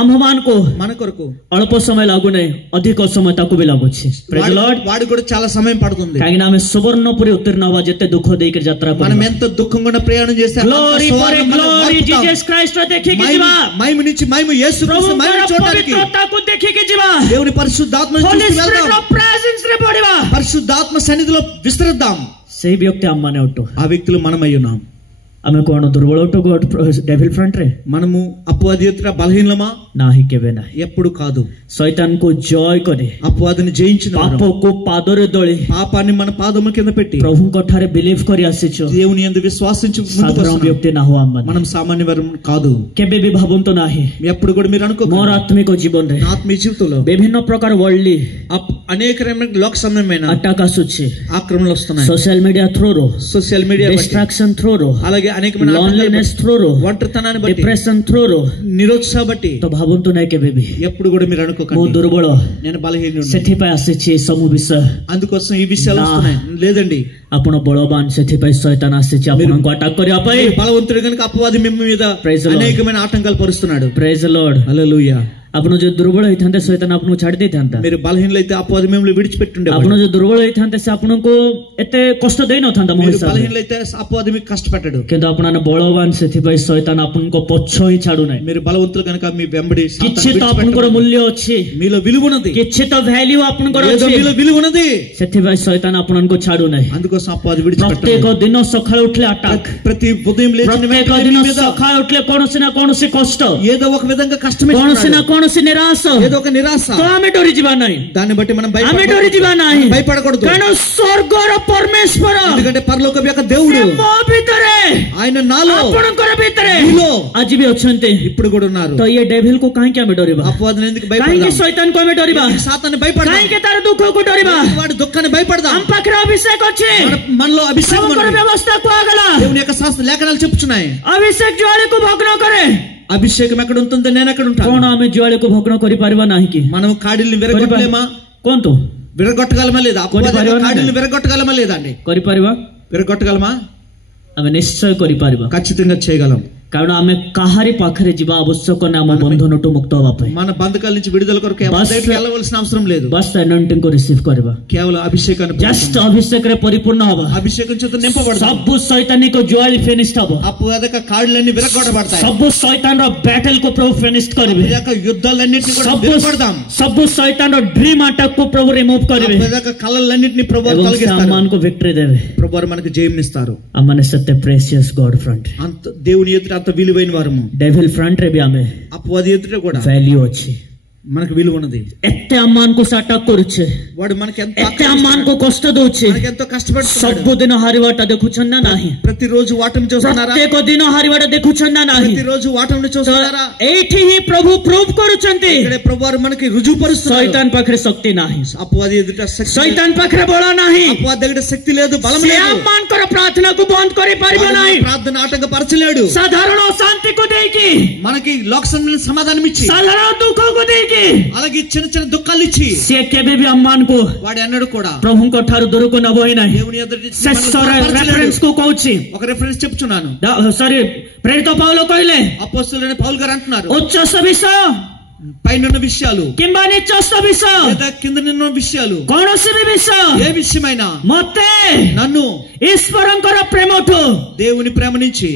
ଆମ୍ଭମାନଙ୍କୁ మన కొరకు ଅଳ୍ପ ସମୟ ଲାଗୁନାହିଁ, ଅଧିକ ସମୟ ତାକୁ ବି ଲାଗୁଛି। ପ୍ରେଜ୍ ଦି ଲର୍ଡ। వాడు కూడా చాలా సమయం పడుతుంది। କାହିଁକିନା ଆମେ ସୁବର୍ଣ୍ଣପୁରୀ ଉତ୍ତୀର୍ଣ୍ଣ ହବା ଯେତେ ଦୁଃଖ ଦେଇକି ଯାତ୍ରା మనం କରିବା। ఎంత దుఃఖంగా ప్రయాణం చేస్తే glory for glory Jesus Christ ଦେଖିକି ଯିବା। మహిమ నుంచి మహిమ యేసు క్రీస్తు మహిమ చూడడానికి, పవిత్రతకు ଦେଖିକି ଯିବା। దేవుని పరిశుద్ధాత్మను హోలీ చూసి స్పిరిట్ వెళ్దాం। ఆఫ్ ప్రెజెన్స్ ରେ పడిବା। పరిశుద్ధాత్మ సన్నిధిలో విస్తరిద్దాం। ସେଇ ବ୍ୟକ୍ତି ଆମମାନେ ଅଟୁ। ఆ వ్యక్తులు మనమై ఉన్నాం। ଆମେ କଣ ଦୁର୍ବଳ ଅଟୁ ଡେଭିଲ ଫ୍ରଣ୍ଟ ରେ? మనము అపవాది ఎదుట బలహీనమా? ନାହିଁ, କେବେ ନାହିଁ। ఎప్పుడు కాదు। ଶୈତାନକୁ ଜୟ କରି, అపవాదిని జయించిన వారు, ପାପକୁ ପାଦରେ ଦଳି, పాపాన్ని మన పాదముల కింద పెట్టి ପ୍ରଭୁଙ୍କ ଠାରେ ବିଲିଭ କରି ଆସିଛୁ। దేవుని యందు విశ్వాసించి ముందుకు ସାଧାରଣ వస్తున్నాం। ବ୍ୟକ୍ତି ନା ହଉ ଆମମାନେ। మనం సామాన్య వారు కాదు। କେବେ ବି ଭାବନ୍ତୁ ନାହିଁ ఎప్పుడు కూడా మీరు అనుకోకండి, ମୋର ଆତ୍ମିକ ଜୀବନରେ నా ఆత్మీయ జీవితంలో ବିଭିନ୍ନ ପ୍ରକାର worldly అనేక లోక సంబంధమైన attack ଆସୁଛି। ఆక్రమణలు వస్తున్నాయి। సోషల్ మీడియా ଥ୍ରୋରୁ, సోషల్ మీడియా బట్టి, డిస్ట్రాక్షన్ ଥ୍ରୋରୁ, అలాగే అనేకమైన loneliness ଥ୍ରୋରୁ, ఒంటరితనాన్ని బట్టి, డిప్రెషన్ ଥ୍ରୋରୁ, నిరుత్సాహ బట్టి ତ ଭାବନ୍ତୁ ନାହିଁ କେବେ ବି ఎప్పుడు కూడా మీరు ମୁଁ అనుకోకండి ଦୁର୍ବଳ, నేను బలహీనుడిని, ସେଥିପାଇଁ ଆସିଛି ଏ ସବୁ ବିଷୟ। అందుకోసం ఈ విషయాలు నా. వస్తున్నాయి। లేదండి, ଆପଣ ବଳବାନ, ସେଥିପାଇଁ ଶୈତାନ ଆସିଛି ଆପଣଙ୍କୁ అటాక్ କରିବା ପାଇଁ। మీరు బలవంతుడు కనుక అపవాది మిమ్మ మీద Praise the Lord. అనేకమైన ఆటంకాలు పరుస్తున్నాడు। Praise the Lord. హల్లెలూయా। ଆପଣ ଯଦି ଦୁର୍ବଳ ହେଇଥାନ୍ତେ ଶୈତାନ ଆପଣଙ୍କୁ ଛାଡି ଦେଇଥାନ୍ତା। మీరు బలహీనులైతే అపవాది మిమ్మల్ని విడిచిపెట్టుండే। ଆପଣ ଯଦି ଦୁର୍ବଳ ହେଇଥାନ୍ତେ ସେ ଆପଣଙ୍କୁ ଏତେ କଷ୍ଟ ଦେଇନଥାନ୍ତା ମୋ మీరు ହିସାବରେ। బలహీనులైతే అపవాది మీకు కష్టపెట్టడు। କିନ୍ତୁ ଆପଣ ବଳବାନ, ସେଥିପାଇଁ ଶୈତାନ ଆପଣଙ୍କ ପଛ ହିଁ ଛାଡୁନାହିଁ। మీరు బలవంతులు కనుక మీ వెంబడి କିଛି ତ ଆପଣଙ୍କର ମୂଲ୍ୟ ଅଛି, మీలో విలువ ఉన్నది, କିଛି ତ ଭ୍ୟାଲ୍ୟୁ ଆପଣଙ୍କର ఏదో ଅଛି, మీలో విలువ ఉన్నది। ସେଥିପାଇଁ ଶୈତାନ ଆପଣଙ୍କୁ ଛାଡୁନାହିଁ। అందుకోసం అపవాది ପ୍ରତ୍ୟେକ విడిచిపెట్టడు। ଦିନ ସକାଳେ ଉଠିଲେ ଆଟାକ୍, ప్రతి ఉదయం లేచిన ପ୍ରତ୍ୟେକ వెంటనే ଦିନ మీ మీద ସକାଳେ ଉଠିଲେ କୌଣସି ନା କୌଣସି କଷ୍ଟ, ఏదో ఒక విధంగా కష్టమే, କୌଣସି ନା କୌଣସି ନିରାଶ, ఏదో ఒక నిరాశ। ତ ଆମେ ଡରିଯିବା ନାହିଁ, దాన్ని బట్టి మనం ଆମେ ଡରିଯିବା ନାହିଁ। భయపడకూడదు। କାରଣ ସ୍ୱର୍ଗର ପରମେଶ୍ୱର ఎందుకంటే పరలోక యొక్క దేవుడు ସେ ମୋ ଭିତରେ, ఆయన నాలో, ଆପଣଙ୍କର ଭିତରେ మీలో ଆଜି ବି ଅଛନ୍ତି। ఇప్పుడు కూడా ఉన్నారు। ତ ଇଏ ଡେଭିଲ କୁ କାହିଁକି ଆମେ ଡରିବା? అపవాదిని ఎందుకు କାହିଁକି భయపడదాం? ଶୈତାନକୁ ଆମେ ଡରିବା? సాతాన్ని భయపడదాం। କାହିଁକି ତାର ଦୁଃଖକୁ ଡରିବା? వాడి దుఃఖాన్ని భయపడదాం। ଆମ ପାଖରେ ଅଭିଷେକ ଅଛି, మనలో అభిషేకం ପ୍ରଭୁଙ୍କର ఉన్నది। ବ୍ୟବସ୍ଥା କୁହାଗଲା। దేవుని యొక్క శాస్త్ర లేఖనాలు చెప్పుచున్నాయి। ଅଭିଷେକ ଜ୍ୱାଳାକୁ ଭଗ୍ନ କରେ। అభిషేకం ఎక్కడ ఉంటుందో నేను ఎక్కడ ఉంటాను? କଣ ଆମେ ଜ୍ୱାଳାକୁ ଭଗ୍ନ କରିପାରିବା ନାହିଁ କି? మనం కాడిల్ని విరగొట్టలేమా? କୁହନ୍ତୁ, విరగొట్టగలమా లేదా? అపవాది కాడిల్ని విరగొట్టగలమా లేదా అండి? କରିପାରିବା? విరగొట్టగలమా? ଆମେ ନିଶ୍ଚୟ କରିପାରିବା। ఖచ్చితంగా చేయగలం। କାରଣ ଆମେ କାହାରି ପାଖରେ ଯିବା ଆବଶ୍ୟକ ନାହିଁ ଆମ ବନ୍ଧନଠୁ ମୁକ୍ତ ହେବା ପାଇଁ। మన బంధకాల నుంచి విడుదల కొరకు ఎవరికి వెళ్ళవలసిన అవసరం లేదు। బస్ anointing କୁ ରିସିଭ କରିବା, కేవలం అభిషేకాన్ని జస్ట్ అభిషేକରେ ପରିପୂର୍ଣ୍ଣ ହବା। అభిషేకం చేత నింపబడదాం। ସବୁ ଶୈତାନିକ ଜ୍ୱାଳି ଫିନିଶ ହବ। అపవాదక కాళ్ళన్నీ విరగొట్టబడతాయి। ସବୁ ଶୈତାନର ବ୍ୟାଟଲ କୁ ପ୍ରଭୁ ଫିନିଶ କରିବେ। అపవాదక యుద్ధాలన్నిటిని కూడా విరగొడదాం। ସବୁ ଶୈତାନର ଡ୍ରିମ అటాక్ କୁ ପ୍ରଭୁ ରିମୁଭ କରିବେ। అపవాదక కళలన్నిటిని ప్రభువు తొలగిస్తారు। ଆମମାନଙ୍କୁ విక్టరీ ଦେବେ। ప్రభువు మనకు జయమిస్తారు। ଆମମାନେ ସେତେ ପ୍ରେସିయస్ గॉड ఫ్రంట్, అంత దేవుని ఎదుట అంత విలువైన వారము। డెవిల్ ఫ్రంట్ ରେ ବି ଆମେ అపవాది ఎదుట కూడా వాల్యూ ଅଛି, మనకు విలువ ఉన్నది। ଏତେ ଆମମାନଙ୍କୁ ସେ ଆଟାକ୍ କରୁଛେ, వాడు మనకి ఎంత ଏତେ ଆମମାନଙ୍କୁ କଷ୍ଟ ଦଉଛି, మనకి ఎంతో కష్టపడుతున్నాడు। ସବୁଦିନ ହାରିବାଟା ଦେଖୁଛନ୍ତି ନା ନାହିଁ? ప్రతిరోజు వాటమి చూస్తున్నారా? ପ୍ରତ୍ୟେକ ଦିନ ହାରିବାଟା ଦେଖୁଛନ୍ତି ନା ନାହିଁ? ప్రతిరోజు వాటమిని చూస్తున్నారా? ଏଇଠି ହିଁ ପ୍ରଭୁ ପ୍ରୁଭ କରୁଛନ୍ତି ఇక్కడ ప్రభువారు మనకి రుజువు పరుస్తున్నారు। ଶୈତାନ ପାଖରେ ଶକ୍ତି ନାହିଁ, అపవాది ఎదుట శక్తి, ଶୈତାନ ପାଖରେ ବଳ ନାହିଁ, అపవాది దగ్గర శక్తి లేదు, బలం ସେ లేదు। ଆମମାନଙ୍କର ପ୍ରାର୍ଥନାକୁ ବନ୍ଦ କରିପାରିବ ନାହିଁ। ప్రార్థన ఆటంకపరచలేడు। ସାଧାରଣ ଶାନ୍ତିକୁ ଦେଇକି, మనకి లోక సంబంధించిన సమాధానం ఇచ్చి, ସାଧାରଣ ଦୁଃଖକୁ ଦେଇକି, అలాగే చిన్న చిన్న దుఃఖాలు ఇచ్చి, ସେ କେବେ ବି ଆମମାନଙ୍କୁ వాడు అన్నాడు కూడా ପ୍ରଭୁଙ୍କ ଠାରୁ ଦୂରକୁ ନେବ ହିଁ ନାହିଁ। దేవుని ఎదుట ଶେଷର ରେଫରେନ୍ସ କୁ କହୁଛି, ఒక రిఫరెన్స్ చెప్తున్నాను। ସରି ପ୍ରେରିତ పౌలు କହିଲେ, అపోస్తలుడైన పౌలు గారు అంటున్నారు, ଉଚ୍ଚସ୍ଥ ବିଷୟ పైన విషయాలు କିମ୍ବା ନିଚସ୍ଥ ବିଷୟ, లేదా కింద నిన్న విషయాలు, କୌଣସି ବି ବିଷୟ ఏ విషయమైనా ମତେ నన్ను ଈଶ୍ୱରଙ୍କର ପ୍ରେମଠୁ, దేవుని ప్రేమ నుంచి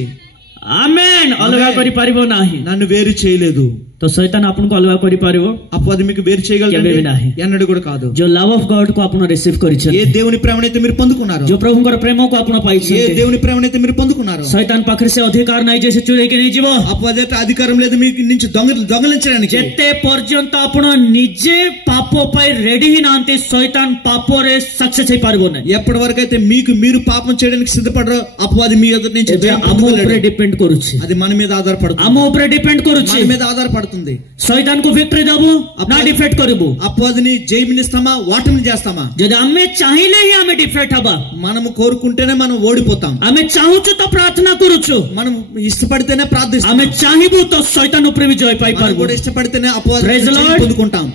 ଆମେନ୍, ଅଲଗା କରିପାରିବ ନାହିଁ। నన్ను వేరు చేయలేదు। ତ ଶୈତାନ ଆପଣଙ୍କୁ ଅଲଗା କରିପାରିବ? అపవాది మీకు వేరు చేయగలడు? କେବେ ବି ନାହିଁ। ఎన్నడూ కూడా కాదు। ଯୋଉ లవ్ ଅଫ୍ ଗଡ୍ କୁ ଆପଣ ରିସିଭ ఏ କରିଛନ୍ତି, దేవుని ప్రేమనైతే మీరు పొందుకున్నారు, ଯୋଉ ପ୍ରଭୁଙ୍କର ପ୍ରେମକୁ ଆପଣ ఏ ପାଇଛନ୍ତି, దేవుని ప్రేమనైతే మీరు పొందుకున్నారు, ଶୈତାନ ପାଖରେ ସେ ଅଧିକାର ନାହିଁ ଯେ ସେ ଚୁରେଇକି ନେଇଯିବ। అపవాది యొక్క అధికారం లేదు మీకు నుంచి దొంగలించడానికి। ଯେତେ ପର୍ଯ୍ୟନ୍ତ ଆପଣ ନିଜେ ପାପ ପାଇଁ ରେଡି ହିଁ ନାହାନ୍ତି, ଶୈତାନ ପାପରେ ସକ୍ସେସ ହେଇପାରିବ ନାହିଁ। ఎప్పటి వరకు అయితే మీకు మీరు పాపం చేయడానికి సిద్ధపడరో అపవాది మీ ఎదుటి నుంచి ଆମ ଉପରେ ଡିପେଣ୍ଡ କରୁଛି, అది మన మీద ఆధారపడుతుంది। ଆମ ଉପରେ ଡିପେଣ୍ଡ କରୁଛି। మన మీద ఆధారపడుతుంది। పడుతుంది. শয়তানକୁ victory দেবো না ডিফেট করবো? అపవాదిని జయమినిస్తామా వాటిని చేస్తామా? যদি ଆମେ ଚାହିଁଲେ ହିଁ ଆମେ డిఫెట్ హବା. మనము కోరుకుంటేనే మనం ఓడిపోతాం. ଆମେ ଚାହୁଁଛୁ ତ ପ୍ରାର୍ଥନା କରୁଛୁ. మనం ఇష్టపడితేనే ప్రార్థిస్తాం. ଆମେ ଚାହିଁବୁ ତ ଶୈତାନ ଉପରେ ବି ଜୟ ପାଇପାରିବୁ. కూడా ఇష్టపడితేనే అపవాది పొందుకుంటాం.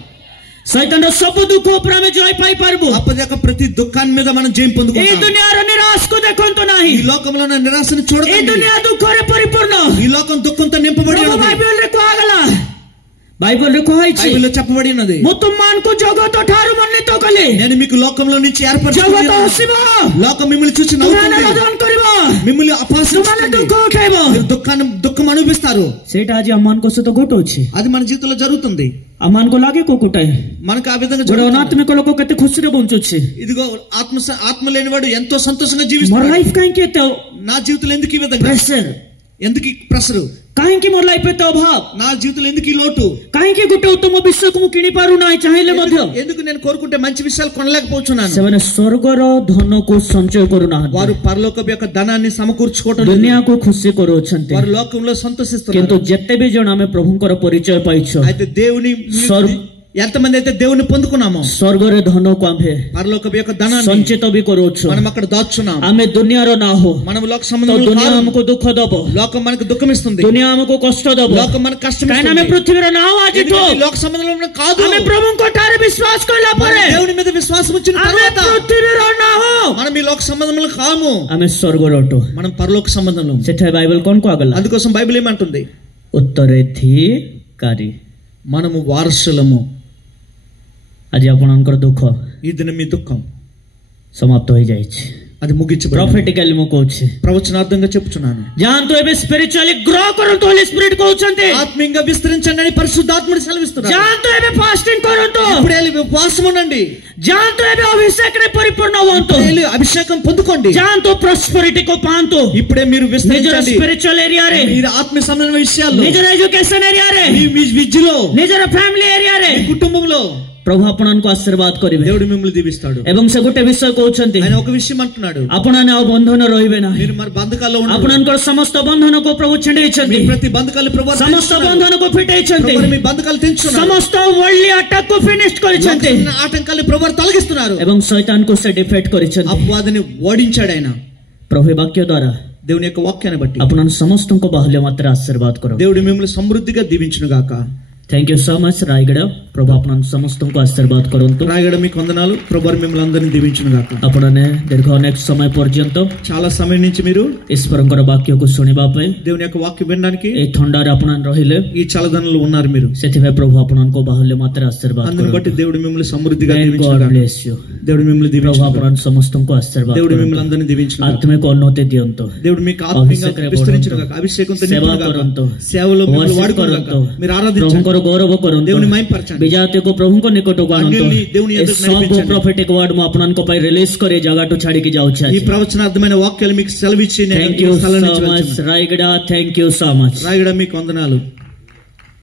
ଶୈତାନର ସବୁ ଦୁଃଖ ଉପରେ ଆମେ ଜୟ ପାଇପାରିବୁ. అపవాది యొక్క ప్రతి దుఃఖాన్ని మీద మనం జయం పొందుకుంటాం. ఈ దునియాର నిరాశకు ଦେଖନ୍ତୁ ନାହିଁ. ఈ లోకంలో ఉన్న నిరాశను చూడకండి. ఈ దునియా దుఃఖରେ ପରିପୂର୍ଣ୍ଣ. ఈ లోకం దుఃఖంతో నింపబడి ఉన్నది. బైబిల్లో కుహాగଲା, బైబిల్లో కుహాయిచి, బైబిల్లో చెప్పబడి ఉన్నది. ମୁଁ ତୁମମାନଙ୍କୁ ଜଗତ ଠାରୁ ମନୋନୀତ କଲି. నేను మీకు లోకంలో నుంచి ఏర్పరచుకున్నాను. ଜଗତ ହସିବ, లోకం మిమ్మల్ని చూసి నవ్వుతుంది, మిమ్మల్ని అపహాస్యపరుస్తుంది, దుఃఖం అనుభవిస్తారు. ସେଇଟା ଆଜି ଆମମାନଙ୍କ ସହିତ ଘଟୁଛି. అది మన జీవితంలో జరుగుతుంది. ଆମମାନଙ୍କୁ ଲାଗେ କୋଉଟାଏ మనకు ఆ విధంగా ଗୋଟେ ଅନାତ୍ମିକ ଲୋକ କେତେ ଖୁସିରେ ବଞ୍ଚୁଛି. ఇదిగో ఆత్మ లేనివాడు ఎంతో సంతోషంగా జీవిస్తున్నాడు. ମୋର ଲାଇଫ୍ କାହିଁକି ଏତେ, నా జీవితంలో ఎందుకు ఈ విధంగా ప్రెషర్, ఎందుకు ఈ ప్రెషర్, କାହିଁକି ମୋର ଲାଇଫ୍ ଏତେ ଅଭାବ, నా జీవితంలో ఎందుకు ఈ లోటు, କାହିଁକି ଗୋଟେ ଉତ୍ତମ ବିଷୟକୁ ମୁଁ କିଣି ପାରୁନାହିଁ ଚାହିଁଲେ ମଧ୍ୟ, ఎందుకు నేను కోరుకుంటే మంచి విషయాలు కొనలేకపోతున్నాను. ସେମାନେ ସ୍ୱର୍ଗର ଧନକୁ ସଞ୍ଚୟ କରୁନାହାନ୍ତି. వారు పరలోకపు యొక్క ధనాన్ని సమకూర్చుకోవడం, ଦୁନିଆକୁ ଖୁସି କରୁଅଛନ୍ତି. వారు లోకంలో సంతోషిస్తున్నారు. କିନ୍ତୁ ଯେତେ ବି ଜଣ ଆମେ ପ୍ରଭୁଙ୍କର ପରିଚୟ ପାଇଛୁ, అయితే దేవుని ఎంతమంది అయితే దేవుని పొందుకున్నామో, ସ୍ୱର୍ଗରେ ଧନକୁ ଆମେ పరలోకపు యొక్క ధనాన్ని ସଞ୍ଚିତ ବି କରୁଛୁ. మనం అక్కడ దాచున్నాం. ଆମେ ଦୁନିଆର ନା ହଉ, మనం లోక సంబంధంలో ଦୁନିଆ ଆମକୁ ଦୁଃଖ ଦବ, లోకం మనకు దుఃఖం ఇస్తుంది, ଦୁନିଆ ଆମକୁ କଷ୍ଟ ଦବ, లోకం మనకు కష్టం କାହିଁକି ఇస్తుంది. ଆମେ ପୃଥିବୀର ନା ହଉ ଆଜିଠୁ లోక సంబంధంలో కాదు, ଆମେ ପ୍ରଭୁଙ୍କ ଠାରେ ବିଶ୍ୱାସ କଲା ପରେ, దేవుని మీద విశ్వాసం ఉంచిన ଆମେ తర్వాత ପୃଥିବୀର ନା ହଉ, మనం ఈ లోక సంబంధంలో కాము, ଆମେ ସ୍ୱର୍ଗର ଅଟୁ. మనం పరలోక సంబంధంలో. ସେଠାରେ ବାଇବଲ କଣ କୁହାଗଲା? అందుకోసం బైబిల్ ఏమంటుంది? ଉତ୍ତରାଧିକାରୀ. మనము వారసులము. ଆଜି ଆପଣଙ୍କର ଦୁଃଖ, ఈ దిన మీ దుఃఖం ସମାପ୍ତ ହୋଇଯାଇଛି. అది ముగించబడింది. ପ୍ରଫେଟିକାଲି ମୁଁ କହୁଛି, ప్రవచనార్థంగా చెప్తున్నాను. ଯାଆନ୍ତୁ ଏବେ ସ୍ପିରିଚୁଆଲି ଗ୍ରୋ କରନ୍ତୁ. ହୋଲି ସ୍ପିରିଟ୍ କହୁଛନ୍ତି ఆత్మీయంగా విస్తరించండి అని పరిశుద్ధాత్ముడు సెలవిస్తున్నారు. ଯାଆନ୍ତୁ ଏବେ ଫାଷ୍ଟିଂ କରନ୍ତୁ, ఇప్పుడే ఉపవాసం ఉండండి, ଯାଆନ୍ତୁ ଏବେ ଅଭିଷେକରେ ପରିପୂର୍ଣ୍ଣ ହୁଅନ୍ତୁ, అభిషేకం పొందుకోండి, ଯାଆନ୍ତୁ ପ୍ରସ୍ପରିଟିକୁ ପାଆନ୍ତୁ. ఇప్పుడే మీరు ନିଜର విస్తరించండి. ସ୍ପିରିଚୁଆଲ ଏରିଆରେ, మీరు ఆత్మీయ సంబంధమైన విషయాల్లో, ନିଜର ఎడ్యుకేషన్ ଏରିଆରେ, మీ విద్యలో, ନିଜର ఫ్యామిଲି ଏରିଆରେ కుటుంబంలో ପ୍ରଭୁ ଆପଣଙ୍କୁ ଆଶୀର୍ବାଦ କରିବେ. దేవుడు మిమ్మల్ని దీవిస్తాడు. ଏବଂ ସେ ଗୋଟେ ବିଷୟ କହୁଛନ୍ତି, ఆయన ఒక విషయం అంటున్నాడు, ଆପଣମାନେ ଆଉ ବନ୍ଧନ ରହିବେ ନାହିଁ. మీరు మరి బంధకాల్లో ఉండరు. ଆପଣଙ୍କର ସମସ୍ତ ବନ୍ଧନକୁ ପ୍ରଭୁ ଛିଣ୍ଡେଇଛନ୍ତି, మీ ప్రతి బంధకాలు ప్రభు ସମସ୍ତ ବନ୍ଧନକୁ ଫିଟେଇଛନ୍ତି, మీ బంధకాలు తెంచున్నారు, ସମସ୍ତ worldly attackକୁ finish କରିଛନ୍ତି, ఆటంకాలు ప్రభు తొలగిస్తున్నారు, ଏବଂ ଶୈତାନକୁ ସେ డిఫେଟ୍ କରିଛନ୍ତି. అపవాదిని ఓడించాడు ఆయన. ପ୍ରଭୁ ବାକ୍ୟ ଦ୍ୱାରା దేవుని యొక్క వాక్యాన్ని బట్టి ଆପଣ ସମସ୍ତଙ୍କୁ ବାହୁଲ୍ୟ ମାତ୍ରା ଆଶୀର୍ବାଦ କର. దేవుడు మిమ్మల్ని సమృద్ధిగా దీవించును గాక. Thank you so much Rayagada. ప్రభు ଆପଣଙ୍କୁ ସମସ୍ତଙ୍କୁ ଆଶୀର୍ବାଦ କରନ୍ତୁ. రాయగడ మీకు వందనాలు. ప్రభు మిమ్మల్ని అందరినీ దీవించును గాక. ଆପଣମାନେ ଦୀର୍ଘ ଅନେକ ସମୟ ପର୍ଯ୍ୟନ୍ତ చాలా సమయం నుంచి మీరు ଈଶ୍ୱରଙ୍କର ବାକ୍ୟକୁ ଶୁଣିବା ପାଇଁ, దేవుని యొక్క వాక్యం వినడానికి এই ଥଣ୍ଡାରେ ଆପଣ ରହିଲେ, ఈ చల్లదనంలో ఉన్నారు మీరు. ସେଥିପାଇଁ ପ୍ରଭୁ ଆପଣଙ୍କୁ ବାହୁଲ୍ୟ ମାତ୍ରା ଆଶୀର୍ବାଦ అందుని బట్టి କରନ୍ତୁ. దేవుడు మిమ్మల్ని సమృద్ధిగా God దీవించును గాక. bless you. దేవుడు మిమ్మల్ని ప్రభు దీవించును గాక. ଆପଣଙ୍କୁ ସମସ୍ତଙ୍କୁ ఆశీర్వాଦ దేవుడు କରନ୍ତୁ. మిమ్మల్ని అందరినీ దీవించును గాక. ఆత్మిక ఉన్నతి ଦିଅନ୍ତୁ. దేవుడు మీకు ఆత్మీయంగా అభిషేకరే విస్తరించును బోధంతు. గాక. అభిషేకంతో సేవ నింపును గాక. କରନ୍ତୁ. సేవలో మిమ్మల్ని వర్షిప్ వాడుకోను గాక. କରନ୍ତୁ. మీరు ఆరాధించండి. ପ୍ରଭୁଙ୍କର ଗୌରବ କରନ୍ତୁ. దేవుని మహిమపరచండి. ବିଜାତିକୁ ପ୍ରଭୁଙ୍କ ନିକଟକୁ ଆଣନ୍ତୁ. అన్యుల్ని దేవుని ଏ ఎదుట ସବୁ నడిపించండి. prophetic word ମୁଁ ଆପଣଙ୍କ ପାଇଁ ରିଲିଜ କରି ଏ ଜାଗାଠୁ ଛାଡିକି ଯାଉଛି ఈ ଆଜି. ప్రవచనార్థమైన వాక్యాలు మీకు సెలవిచ్చి నేను థ్యాంక్ ఈ యూ స్థలం సో నుంచి మచ్ వెళ్తున్నాను. Rayagada. Thank you so much. Rayagada మీకు వందనాలు.